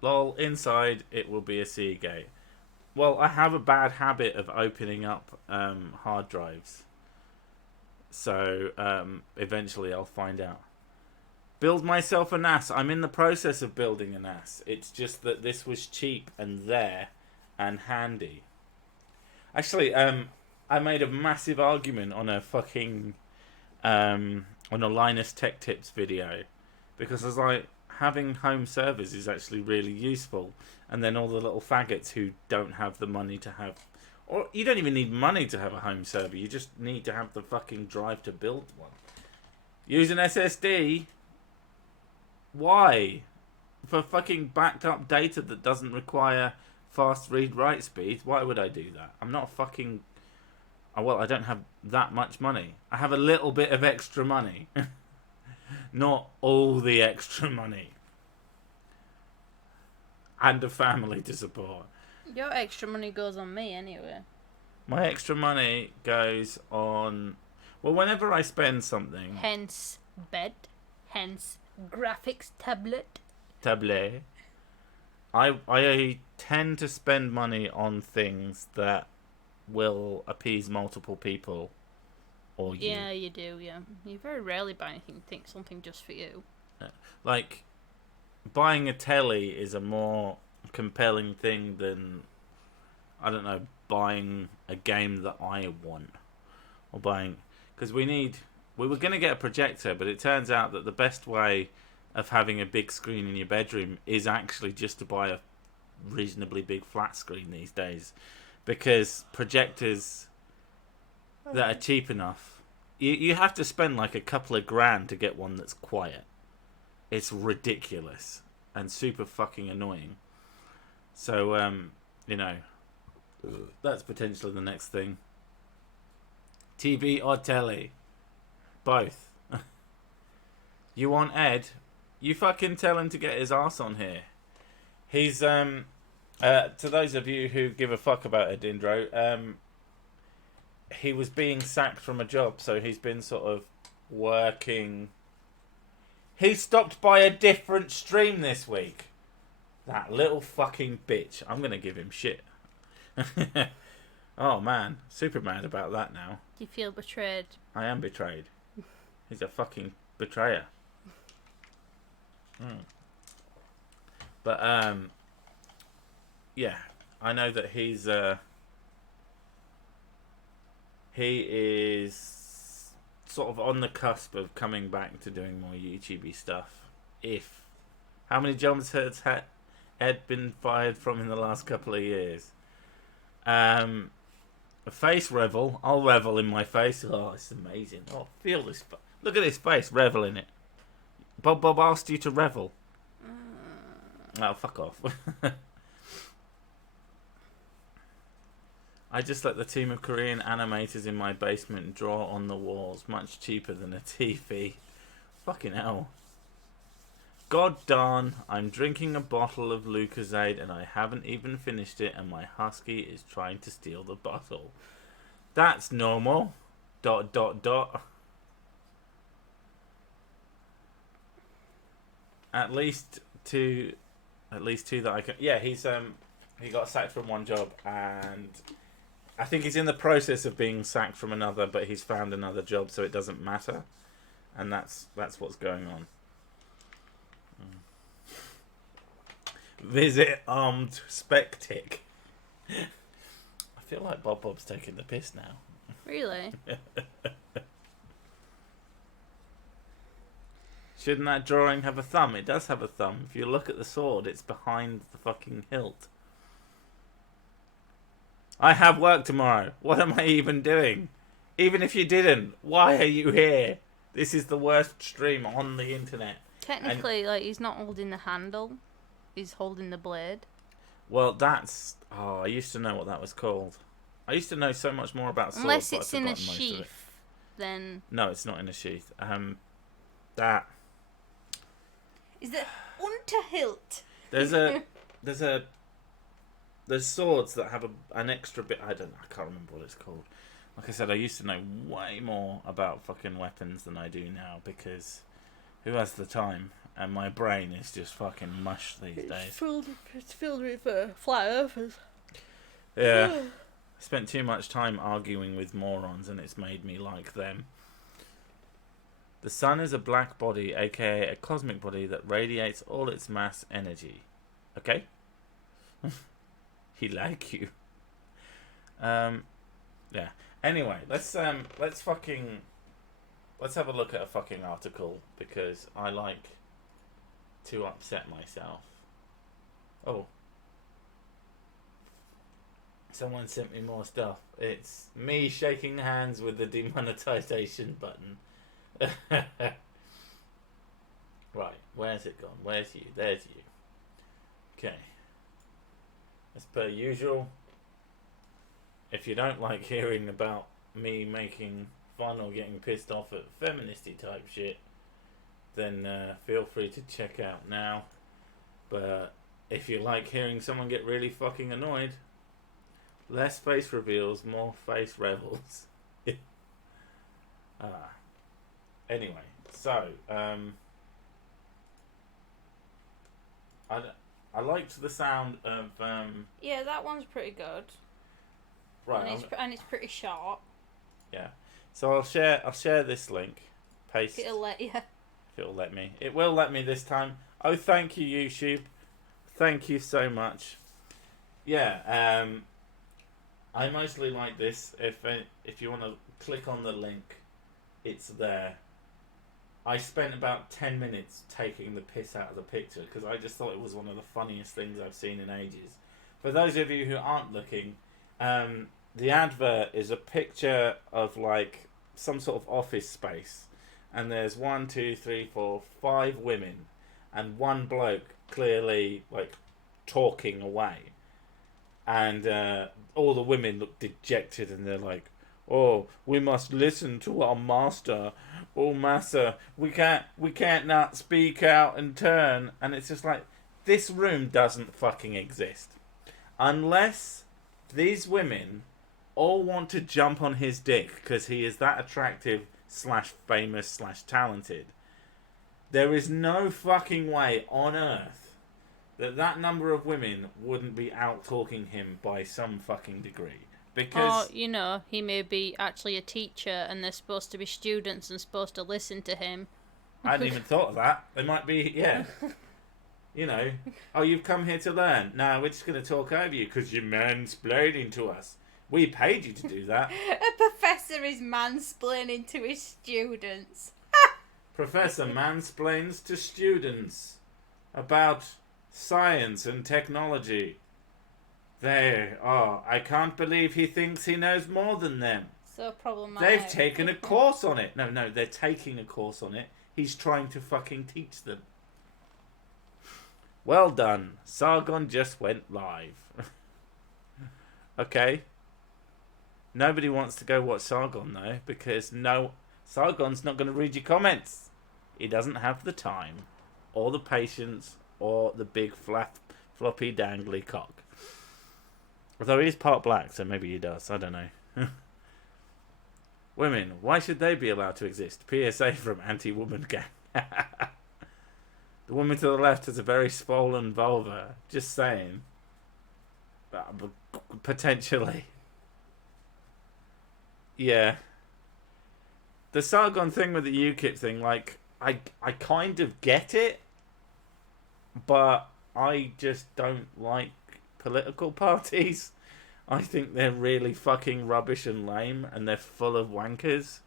Lol, inside it will be a Seagate. Well, I have a bad habit of opening up hard drives. So eventually I'll find out. Build myself a NAS. I'm in the process of building a NAS. It's just that this was cheap and there and handy. Actually, I made a massive argument on a fucking on a Linus Tech Tips video because I was like, having home servers is actually really useful, and then all the little faggots who don't have the money to have, or you don't even need money to have a home server, you just need to have the fucking drive to build one. Use an SSD. Why? For fucking backed up data that doesn't require fast read write speed, why would I do that? I'm not fucking... Well, I don't have that much money. I have a little bit of extra money. Not all the extra money. And a family to support. Your extra money goes on me anyway. My extra money goes on... Well, whenever I spend something... Hence bed. Hence graphics tablet. I tend to spend money on things that will appease multiple people or you. Yeah, you do, yeah. You very rarely buy anything, think something just for you. Like, buying a telly is a more compelling thing than, I don't know, buying a game that I want. Or buying... Because we were going to get a projector, but it turns out that the best way of having a big screen in your bedroom is actually just to buy a reasonably big flat screen these days. Because projectors that are cheap enough, you have to spend like a couple of grand to get one that's quiet. It's ridiculous and super fucking annoying. So, you know, that's potentially the next thing. TV or telly? Both. You want Ed? You fucking tell him to get his arse on here. He's, to those of you who give a fuck about Edindro, he was being sacked from a job, so he's been sort of working. He stopped by a different stream this week. That little fucking bitch. I'm gonna give him shit. Oh man, super mad about that now. Do you feel betrayed? I am betrayed. He's a fucking betrayer. But yeah, I know that he is sort of on the cusp of coming back to doing more YouTubey stuff. How many jumps has Ed been fired from in the last couple of years? A face revel. I'll revel in my face. Oh, it's amazing. Oh, feel this. Look at this face. Revel in it. Bob asked you to revel. Oh, fuck off. I just let the team of Korean animators in my basement draw on the walls. Much cheaper than a TV. Fucking hell. God darn, I'm drinking a bottle of Lucozade and I haven't even finished it and my husky is trying to steal the bottle. That's normal. ... At least two that I can... Yeah, he got sacked from one job and I think he's in the process of being sacked from another, but he's found another job so it doesn't matter. And that's what's going on. Visit armed Spectic. I feel like Bob's taking the piss now. Really? Shouldn't that drawing have a thumb? It does have a thumb. If you look at the sword, it's behind the fucking hilt. I have work tomorrow. What am I even doing? Even if you didn't, why are you here? This is the worst stream on the internet. Technically, like, he's not holding the handle. He's holding the blade. Well, that's... Oh, I used to know what that was called. I used to know so much more about swords. Unless it's in a sheath, then... No, it's not in a sheath. That... Is it Unterhilt? There's swords that have an extra bit... I can't remember what it's called. Like I said, I used to know way more about fucking weapons than I do now because who has the time? And my brain is just fucking mush these days. It's filled with flat earthers. Yeah. I spent too much time arguing with morons and it's made me like them. The sun is a black body, aka a cosmic body that radiates all its mass energy. Okay? He like you. Yeah. Anyway, let's have a look at a fucking article because I like to upset myself. Oh. Someone sent me more stuff. It's me shaking hands with the demonetization button. Right, where's it gone? Where's you? There's you. Okay. As per usual, if you don't like hearing about me making fun or getting pissed off at feministy type shit, then feel free to check out now. But if you like hearing someone get really fucking annoyed, less face reveals, more face revels. Anyway, so I liked the sound of Yeah, that one's pretty good. right. And it's pretty short. Yeah. So I'll share this link. Paste. It'll let you. If it'll let me. It will let me this time. Oh, thank you, YouTube. Thank you so much. Yeah. I mostly like this. If you want to click on the link, it's there. I spent about 10 minutes taking the piss out of the picture because I just thought it was one of the funniest things I've seen in ages. For those of you who aren't looking, the advert is a picture of like some sort of office space, and there's 1, 2, 3, 4, 5 women, and one bloke clearly like talking away, and all the women look dejected, and they're like, "Oh, we must listen to our master. Oh, master, we can't not speak out and turn." And it's just like, this room doesn't fucking exist unless these women all want to jump on his dick because he is that attractive / famous / talented. There is no fucking way on earth that number of women wouldn't be out talking him by some fucking degree. Because or, he may be actually a teacher and they're supposed to be students and supposed to listen to him. I hadn't even thought of that. They might be, yeah. Oh, you've come here to learn. No, we're just going to talk over you because you're mansplaining to us. We paid you to do that. A professor is mansplaining to his students. Professor mansplains to students about science and technology. I can't believe he thinks he knows more than them. So problematic. They've taken a course on it. No, they're taking a course on it. He's trying to fucking teach them. Well done. Sargon just went live. Okay. Nobody wants to go watch Sargon though, because Sargon's not going to read your comments. He doesn't have the time, or the patience, or the big floppy dangly cock. Although he is part black, so maybe he does. I don't know. Women, why should they be allowed to exist? PSA from anti-woman gang. The woman to the left has a very swollen vulva. Just saying. Potentially. Yeah. The Sargon thing with the UKIP thing, like, I kind of get it, but I just don't like political parties. I think they're really fucking rubbish and lame, and they're full of wankers,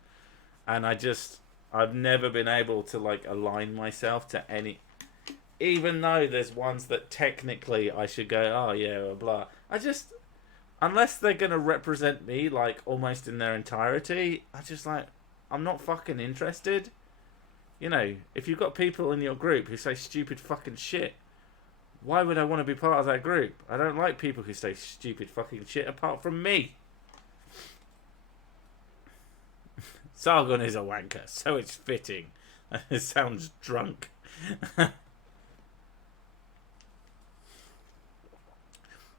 and I've never been able to like align myself to any, even though there's ones that technically I should go, oh yeah, blah blah. Unless they're gonna represent me like almost in their entirety, I'm not fucking interested. If you've got people in your group who say stupid fucking shit, why would I want to be part of that group? I don't like people who say stupid fucking shit apart from me. Sargon is a wanker, so it's fitting. It sounds drunk.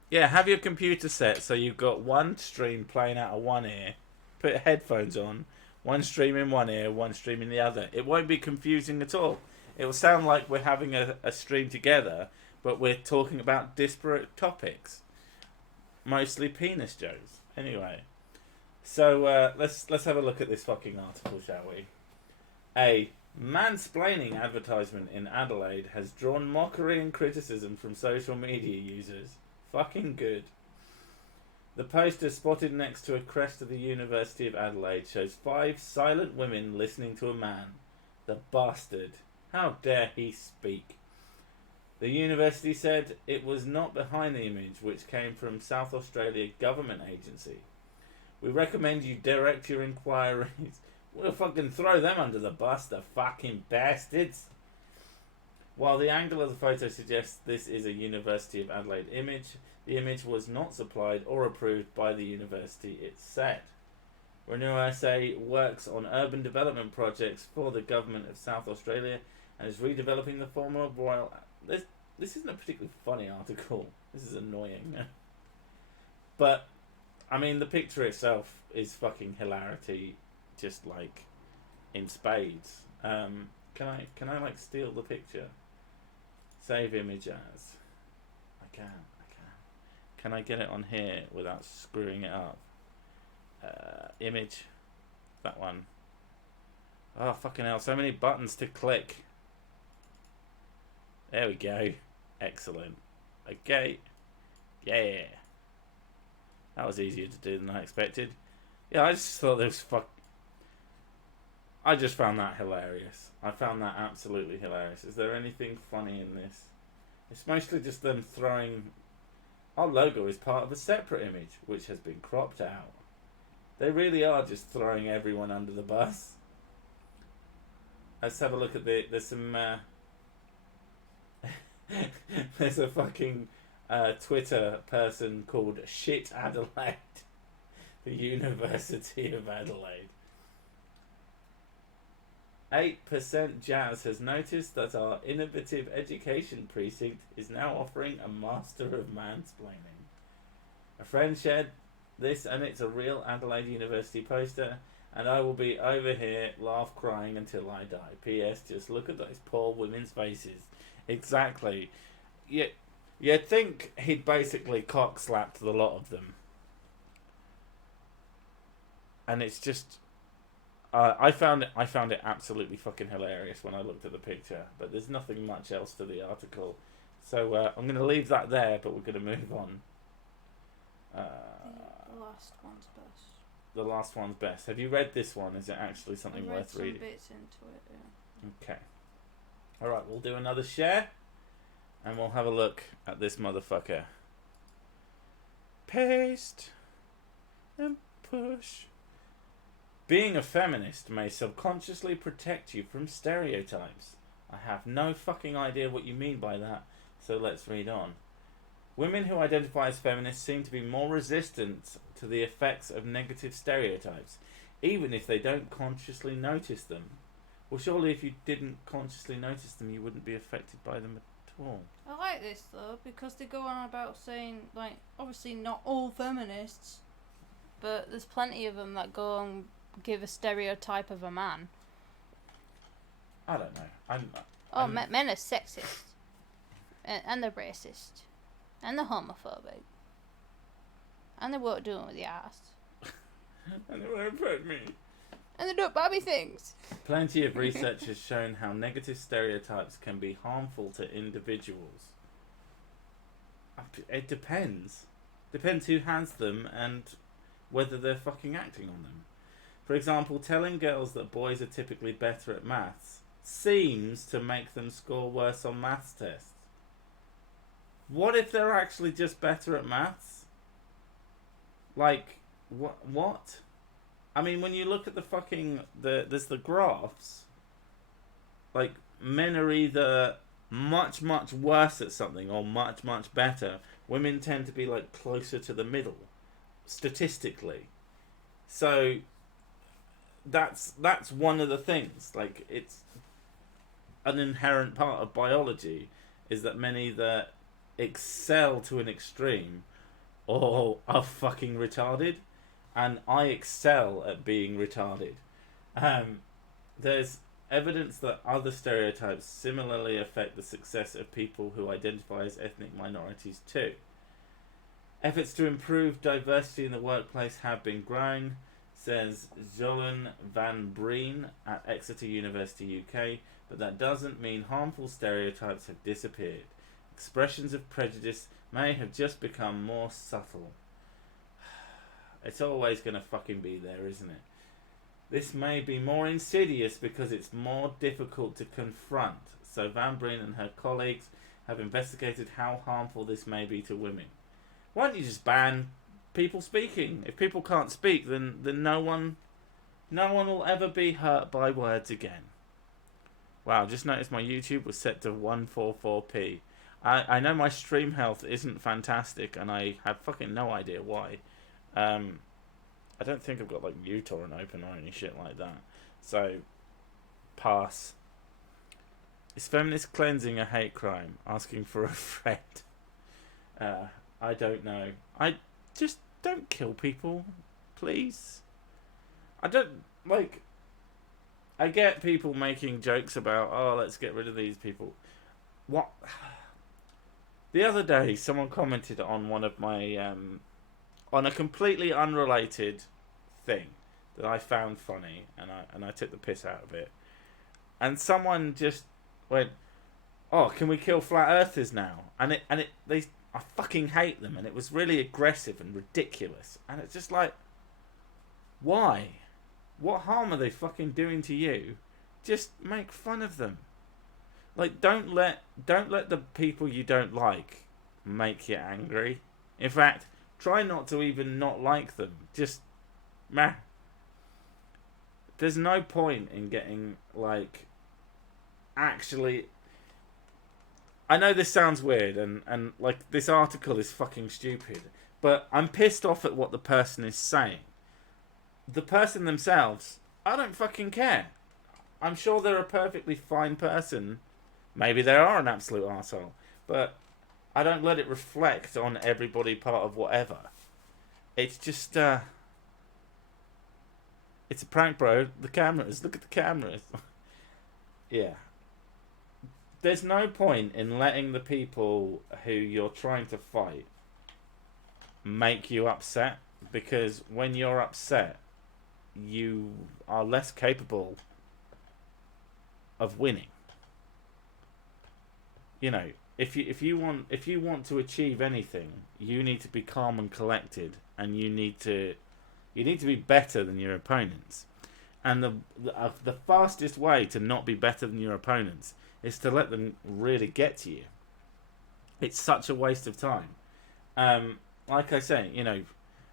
Yeah, have your computer set so you've got one stream playing out of one ear. Put headphones on. One stream in one ear, one stream in the other. It won't be confusing at all. It will sound like we're having a stream together, but we're talking about disparate topics. mostly penis jokes. Anyway, so let's have a look at this fucking article, shall we? A mansplaining advertisement in Adelaide has drawn mockery and criticism from social media users. Fucking good. The poster spotted next to a crest of the University of Adelaide shows 5 silent women listening to a man. The bastard. How dare he speak? The university said it was not behind the image, which came from South Australia Government Agency. We recommend you direct your inquiries. We'll fucking throw them under the bus, the fucking bastards. While the angle of the photo suggests this is a University of Adelaide image, the image was not supplied or approved by the university, it said. Renew SA works on urban development projects for the government of South Australia and is redeveloping the former Royal... This isn't a particularly funny article. This is annoying. But, I mean, the picture itself is fucking hilarity, just like in spades. Can I like steal the picture? Save image as. I can. Can I get it on here without screwing it up? Image. That one. Oh, fucking hell. So many buttons to click. There we go. Excellent. Okay. Yeah. That was easier to do than I expected. Yeah, I just thought this I just found that hilarious. I found that absolutely hilarious. Is there anything funny in this? It's mostly just them throwing... Our logo is part of a separate image, which has been cropped out. They really are just throwing everyone under the bus. Let's have a look at there's some... there's a fucking Twitter person called Shit Adelaide. The University of Adelaide. 8% Jazz has noticed that our innovative education precinct is now offering a Master of Mansplaining. A friend shared this and it's a real Adelaide University poster and I will be over here laugh crying until I die. P.S. Just look at those poor women's faces. Exactly. You'd think he'd basically cock-slapped the lot of them. And it's just... I found it absolutely fucking hilarious when I looked at the picture, but there's nothing much else to the article, so I'm going to leave that there. But we're going to move on. The last one's best. The last one's best. Have you read this one? Is it actually something worth reading? Some bits into it. Yeah. Okay. All right, we'll do another share, and we'll have a look at this motherfucker. Paste and push. Being a feminist may subconsciously protect you from stereotypes. I have no fucking idea what you mean by that, so let's read on. Women who identify as feminists seem to be more resistant to the effects of negative stereotypes, even if they don't consciously notice them. Well, surely if you didn't consciously notice them, you wouldn't be affected by them at all. I like this though, because they go on about saying, like, obviously not all feminists, but there's plenty of them that go and give a stereotype of a man. I don't know. Men are sexist, and they're racist, and they're homophobic, and they won't do it with the ass, and they won't hurt me. And they do babby things. Plenty of research has shown how negative stereotypes can be harmful to individuals. It depends. Depends who has them and whether they're fucking acting on them. For example, telling girls that boys are typically better at maths seems to make them score worse on maths tests. What if they're actually just better at maths? Like, what? I mean, when you look at the fucking... there's the graphs. Like, men are either much, much worse at something or much, much better. Women tend to be, like, closer to the middle, statistically. So, that's one of the things. Like, it's an inherent part of biology, is that men either excel to an extreme or are fucking retarded. And I excel at being retarded. There's evidence that other stereotypes similarly affect the success of people who identify as ethnic minorities too. Efforts to improve diversity in the workplace have been growing, says Jolan van Breen at Exeter University, UK, but that doesn't mean harmful stereotypes have disappeared. Expressions of prejudice may have just become more subtle. It's always going to fucking be there, isn't it? This may be more insidious because it's more difficult to confront. So Van Breen and her colleagues have investigated how harmful this may be to women. Why don't you just ban people speaking? If people can't speak, then no one will ever be hurt by words again. Wow, just noticed my YouTube was set to 144p. I know my stream health isn't fantastic, and I have fucking no idea why. I don't think I've got like uTorrent open or any shit like that. So, pass. Is feminist cleansing a hate crime? Asking for a friend. I don't know. I just don't kill people, please. I don't like. I get people making jokes about, oh, let's get rid of these people. What? The other day, someone commented on one of my on a completely unrelated thing that I found funny, and I took the piss out of it. And someone just went, "Oh, can we kill flat earthers now?" I fucking hate them, and it was really aggressive and ridiculous. And it's just like, why? What harm are they fucking doing to you? Just make fun of them. Like, don't let the people you don't like make you angry. In fact, try not to even not like them. Just, meh. There's no point in getting, like, actually... I know this sounds weird, and like, this article is fucking stupid, but I'm pissed off at what the person is saying. The person themselves, I don't fucking care. I'm sure they're a perfectly fine person. Maybe they are an absolute arsehole, but I don't let it reflect on everybody part of whatever. It's just, it's a prank, bro. The cameras, look at the cameras. Yeah. There's no point in letting the people who you're trying to fight make you upset, because when you're upset, you are less capable of winning. You know, if you want to achieve anything, you need to be calm and collected, and you need to be better than your opponents. And the fastest way to not be better than your opponents is to let them really get to you. It's such a waste of time. Like I say, you know,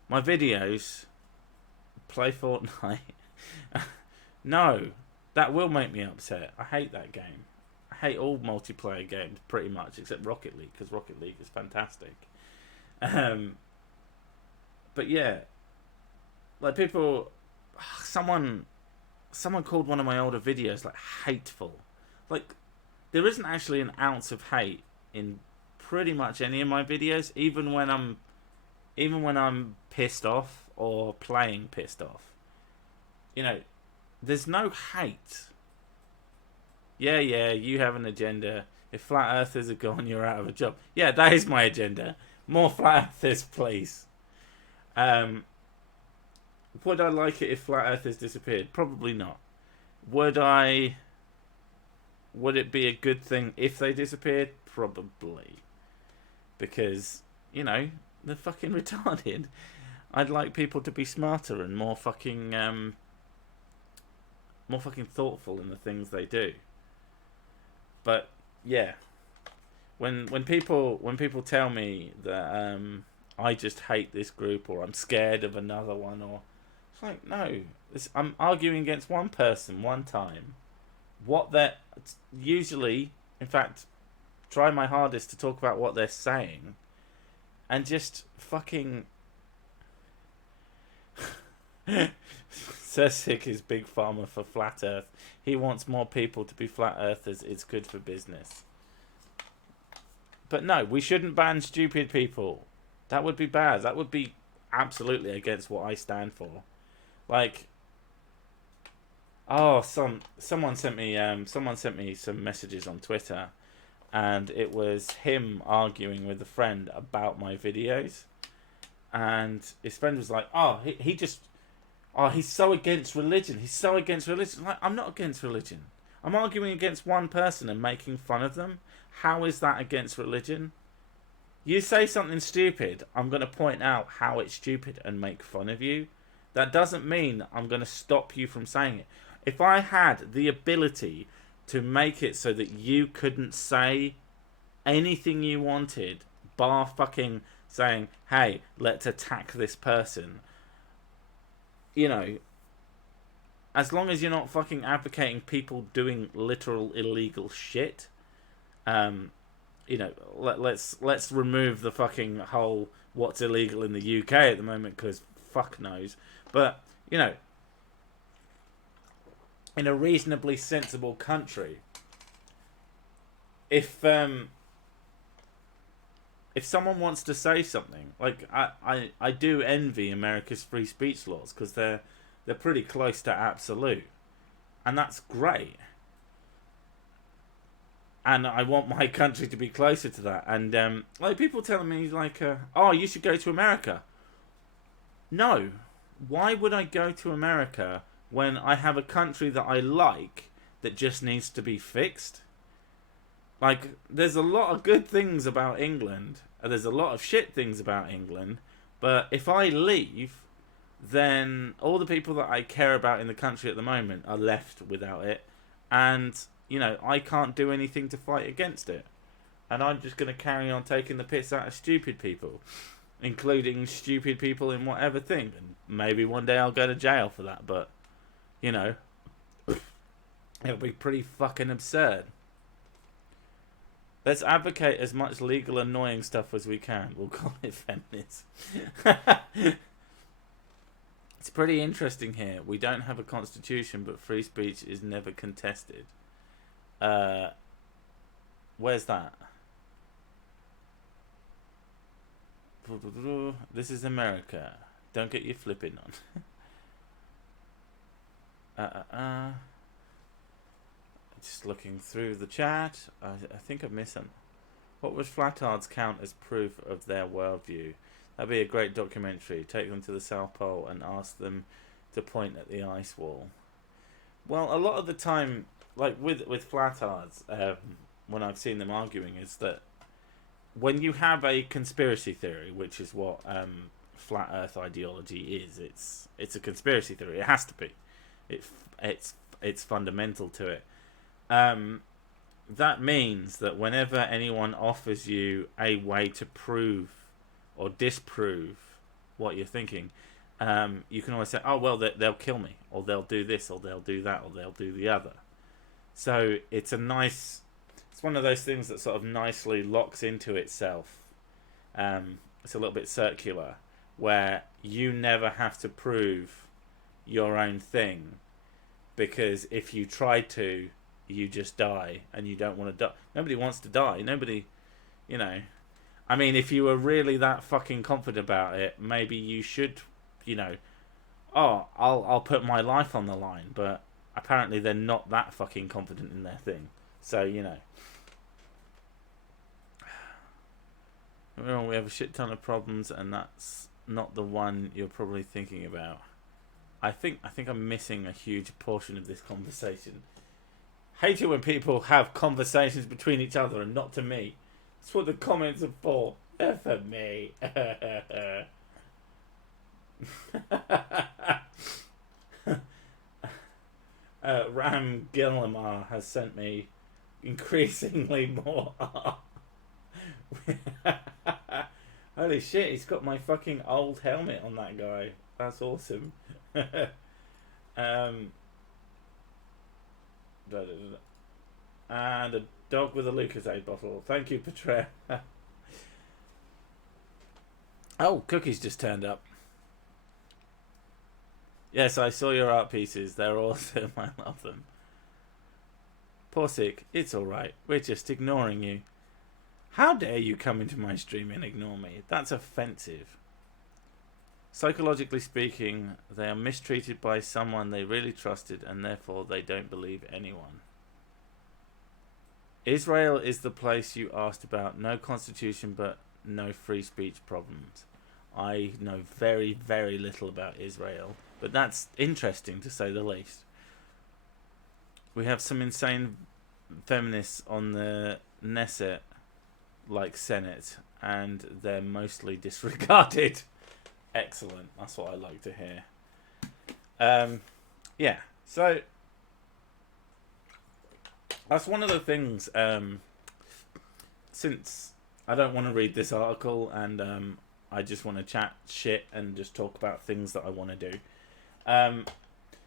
my videos, play Fortnite. No, that will make me upset. I hate that game. I hate all multiplayer games pretty much, except Rocket League, because Rocket League is fantastic. But yeah, like people, someone called one of my older videos like hateful. Like, there isn't actually an ounce of hate in pretty much any of my videos, even when I'm pissed off or playing pissed off. You know, there's no hate. Yeah, you have an agenda. If flat earthers are gone, you're out of a job. Yeah, that is my agenda. More flat earthers, please. Would I like it if flat earthers disappeared? Probably not. Would it be a good thing if they disappeared? Probably. Because, you know, they're fucking retarded. I'd like people to be smarter and more fucking thoughtful in the things they do. But yeah, when people tell me that I just hate this group, or I'm scared of another one, or it's like, no, I'm arguing against one person one time. What they're usually, in fact, try my hardest to talk about what they're saying, and just fucking. Sesik is big pharma for flat earth. He wants more people to be flat earthers. It's good for business. But no, we shouldn't ban stupid people. That would be bad. That would be absolutely against what I stand for. Like, oh, someone sent me some messages on Twitter, and it was him arguing with a friend about my videos, and his friend was like, "Oh, he just, oh, he's so against religion. He's so against religion." Like, I'm not against religion. I'm arguing against one person and making fun of them. How is that against religion? You say something stupid, I'm going to point out how it's stupid and make fun of you. That doesn't mean I'm going to stop you from saying it. If I had the ability to make it so that you couldn't say anything you wanted, bar fucking saying, "Hey, let's attack this person," you know, as long as you're not fucking advocating people doing literal illegal shit, you know, let's remove the fucking whole what's illegal in the UK at the moment, because fuck knows. But you know, in a reasonably sensible country, if someone wants to say something, like I do envy America's free speech laws, because they're pretty close to absolute, and that's great. And I want my country to be closer to that. And like people telling me like, "Oh, you should go to America." No, why would I go to America when I have a country that I like that just needs to be fixed? Like, there's a lot of good things about England, and there's a lot of shit things about England. But if I leave, then all the people that I care about in the country at the moment are left without it, and you know, I can't do anything to fight against it. And I'm just going to carry on taking the piss out of stupid people, including stupid people in whatever thing. And maybe one day I'll go to jail for that, but, you know, it'll be pretty fucking absurd. Let's advocate as much legal annoying stuff as we can. We'll call it feminists. It's pretty interesting here. We don't have a constitution, but free speech is never contested. Where's that? This is America. Don't get your flipping on. Just looking through the chat. I think I've missed them. What would Flatards count as proof of their worldview? That'd be a great documentary. Take them to the South Pole and ask them to point at the ice wall. Well, a lot of the time, like with Flatards, when I've seen them arguing, is that when you have a conspiracy theory, which is what flat Earth ideology is, it's a conspiracy theory. It has to be. It's fundamental to it. That means that whenever anyone offers you a way to prove or disprove what you're thinking, you can always say, "Oh well, they'll kill me, or they'll do this, or they'll do that, or they'll do the other." So it's one of those things that sort of nicely locks into itself. It's a little bit circular, where you never have to prove your own thing, because if you try to, you just die, and you don't want to die. Nobody wants to die. Nobody, you know. I mean, if you were really that fucking confident about it, maybe you should, you know, "Oh, I'll put my life on the line," but apparently they're not that fucking confident in their thing. So, you know. Well, we have a shit ton of problems, and that's not the one you're probably thinking about. I think I'm missing a huge portion of this conversation. Hate it when people have conversations between each other and not to me. That's what the comments are for. They're for me. Ram Gillamar has sent me increasingly more art. Holy shit, he's got my fucking old helmet on that guy. That's awesome. And a dog with a Lucozade bottle. Thank you, Petra. Oh, Cookies just turned up. Yes, I saw your art pieces. They're awesome. I love them. Porsic, it's alright. We're just ignoring you. How dare you come into my stream and ignore me? That's offensive. Psychologically speaking, they are mistreated by someone they really trusted, and therefore they don't believe anyone. Israel is the place you asked about. No constitution, but no free speech problems. I know very, very little about Israel, but that's interesting to say the least. We have some insane feminists on the Knesset, like Senate, and they're mostly disregarded. Excellent. That's what I like to hear. Yeah. So that's one of the things. Since I don't want to read this article, and I just want to chat shit and just talk about things that I want to do.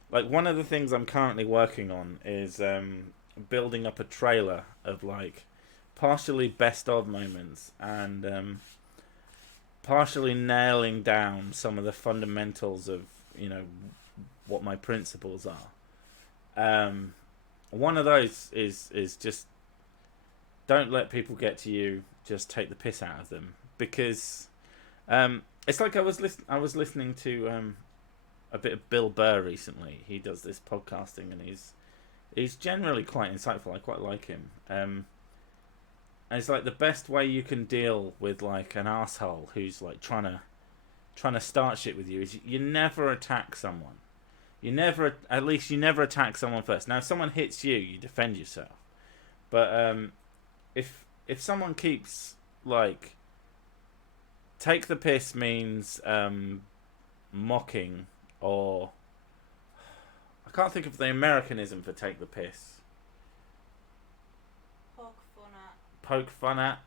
Like one of the things I'm currently working on is building up a trailer of like partially best of moments and partially nailing down some of the fundamentals of, you know, what my principles are. One of those is just don't let people get to you. Just take the piss out of them, because it's like I was listening to a bit of Bill Burr recently. He does this podcasting, and he's generally quite insightful. I quite like him. And it's like the best way you can deal with like an asshole who's like trying to start shit with you is you never attack someone. You never attack someone first. Now, if someone hits you, you defend yourself. But if someone keeps like take the piss means mocking, or I can't think of the Americanism for take the piss. Poke fun at.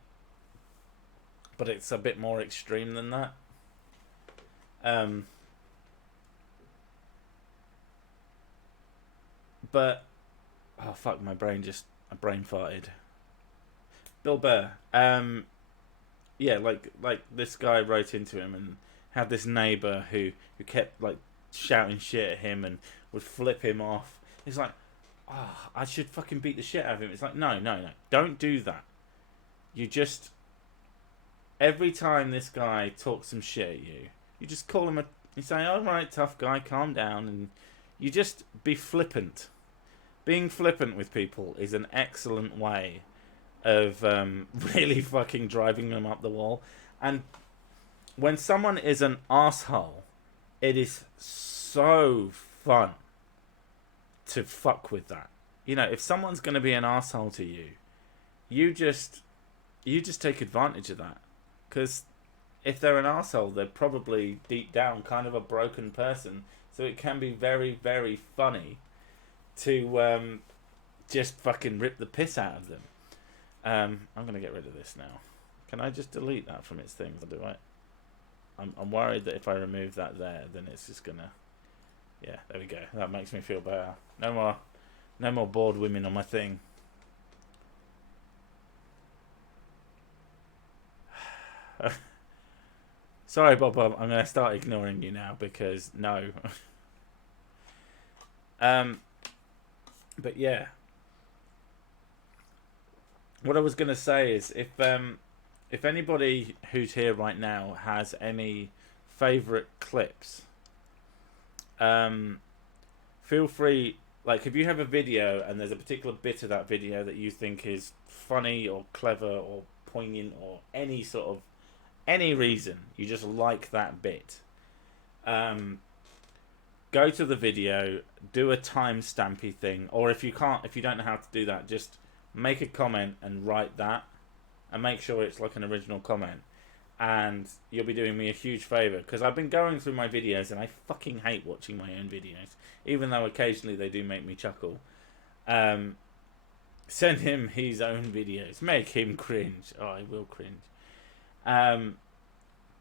But it's a bit more extreme than that. But oh fuck, my brain farted. Bill Burr. Yeah, like this guy wrote into him and had this neighbour who kept like shouting shit at him and would flip him off. He's like, I should fucking beat the shit out of him. It's like, no, don't do that. You just, every time this guy talks some shit at you, you just call him you say, all right, tough guy, calm down, and you just be flippant. Being flippant with people is an excellent way of really fucking driving them up the wall. And when someone is an asshole, it is so fun to fuck with that. You know, if someone's going to be an asshole to you, you just take advantage of that. Because if they're an asshole, they're probably deep down kind of a broken person. So it can be very, very funny to just fucking rip the piss out of them. I'm going to get rid of this now. Can I just delete that from its thing? Do I? I'm worried that if I remove that there, then it's just going to... Yeah, there we go. That makes me feel better. No more bored women on my thing. Sorry, Bob. I'm going to start ignoring you now because no. But yeah. What I was going to say is if anybody who's here right now has any favourite clips, feel free, like if you have a video and there's a particular bit of that video that you think is funny or clever or poignant or any sort of, any reason you just like that bit, go to the video, do a timestampy thing, or if you don't know how to do that, just make a comment and write that, and make sure it's like an original comment, and you'll be doing me a huge favour, because I've been going through my videos and I fucking hate watching my own videos, even though occasionally they do make me chuckle. Send him his own videos, make him cringe. Oh, I will cringe.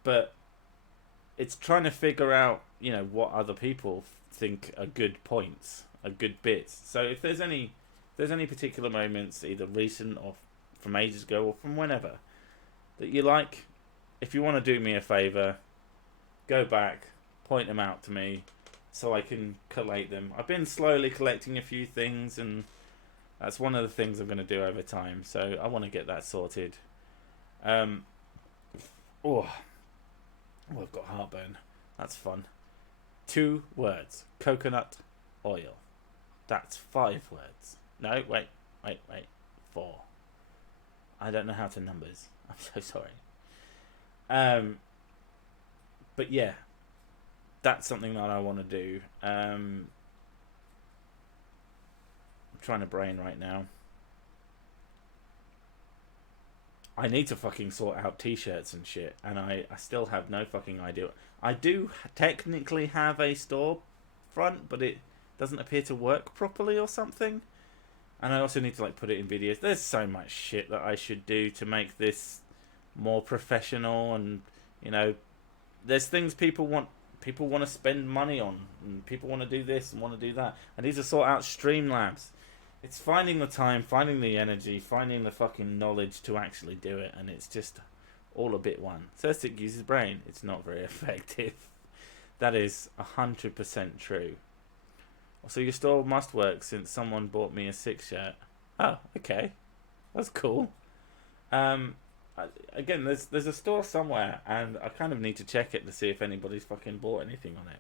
But it's trying to figure out, you know, what other people think are good points, are good bits. So if there's any particular moments, either recent or from ages ago or from whenever, that you like, if you want to do me a favour, go back, point them out to me so I can collate them. I've been slowly collecting a few things, and that's one of the things I'm going to do over time, so I want to get that sorted. I've got heartburn. That's fun. 2 words. Coconut oil. That's 5 words. No, wait. 4. I don't know how to numbers. I'm so sorry. But yeah, that's something that I want to do. I'm trying to brain right now. I need to fucking sort out t-shirts and shit, and I still have no fucking idea. I do technically have a store front, but it doesn't appear to work properly or something. And I also need to like put it in videos. There's so much shit that I should do to make this more professional, and you know, there's things people want to spend money on, and people want to do this and want to do that. I need to sort out Streamlabs. It's finding the time, finding the energy, finding the fucking knowledge to actually do it, and it's just all a bit one. Cerstic uses brain. It's not very effective. That is 100% true. So your store must work since someone bought me a 6 shirt. Oh, okay. That's cool. Again, there's a store somewhere, and I kind of need to check it to see if anybody's fucking bought anything on it.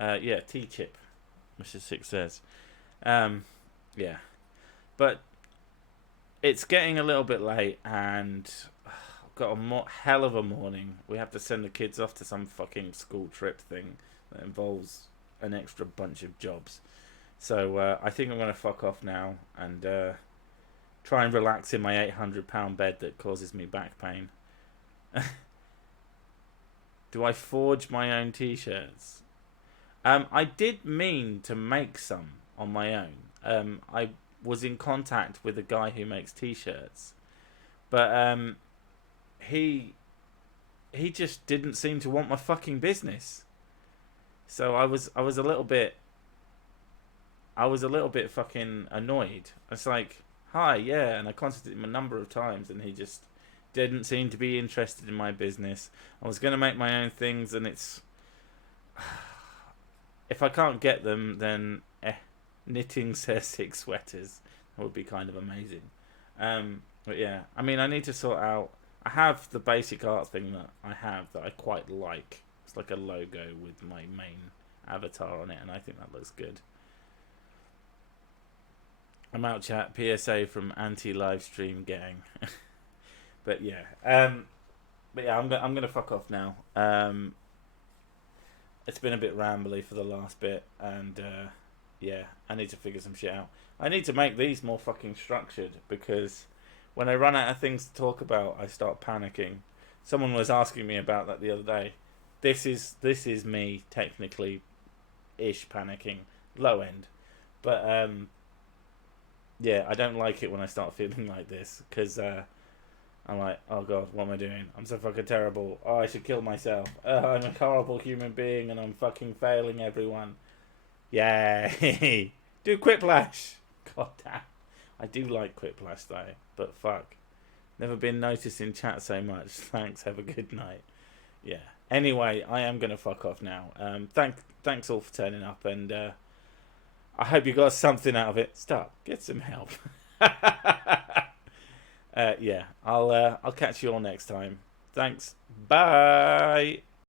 But yeah, T-Chip, Mr. Six says. Yeah, but it's getting a little bit late, and I've got a hell of a morning. We have to send the kids off to some fucking school trip thing that involves an extra bunch of jobs. So I think I'm going to fuck off now and try and relax in my £800 bed that causes me back pain. Do I forge my own t-shirts? I did mean to make some on my own. I was in contact with a guy who makes t-shirts, but he just didn't seem to want my fucking business. So I was a little bit fucking annoyed. It's like, hi, yeah, and I contacted him a number of times, and he just didn't seem to be interested in my business. I was going to make my own things, and it's... if I can't get them, then knitting Cerstic sweaters would be kind of amazing. But yeah, I mean, I need to sort out... I have the basic art thing that I have that I quite like. It's like a logo with my main avatar on it, and I think that looks good. I'm out, chat. PSA from anti-livestream gang. But yeah, I'm gonna fuck off now. It's been a bit rambly for the last bit, and yeah, I need to figure some shit out. I need to make these more fucking structured, because when I run out of things to talk about, I start panicking. Someone was asking me about that the other day. This is me technically ish panicking, low end, but yeah, I don't like it when I start feeling like this, because I'm like, oh god, what am I doing? I'm so fucking terrible. Oh, I should kill myself. I'm a horrible human being, and I'm fucking failing everyone. Yay! Do Quiplash! God damn. I do like Quiplash though, but fuck. Never been noticed in chat so much. Thanks, have a good night. Yeah. Anyway, I am going to fuck off now. Thanks all for turning up, and I hope you got something out of it. Stop. Get some help. Yeah, I'll catch you all next time. Thanks. Bye.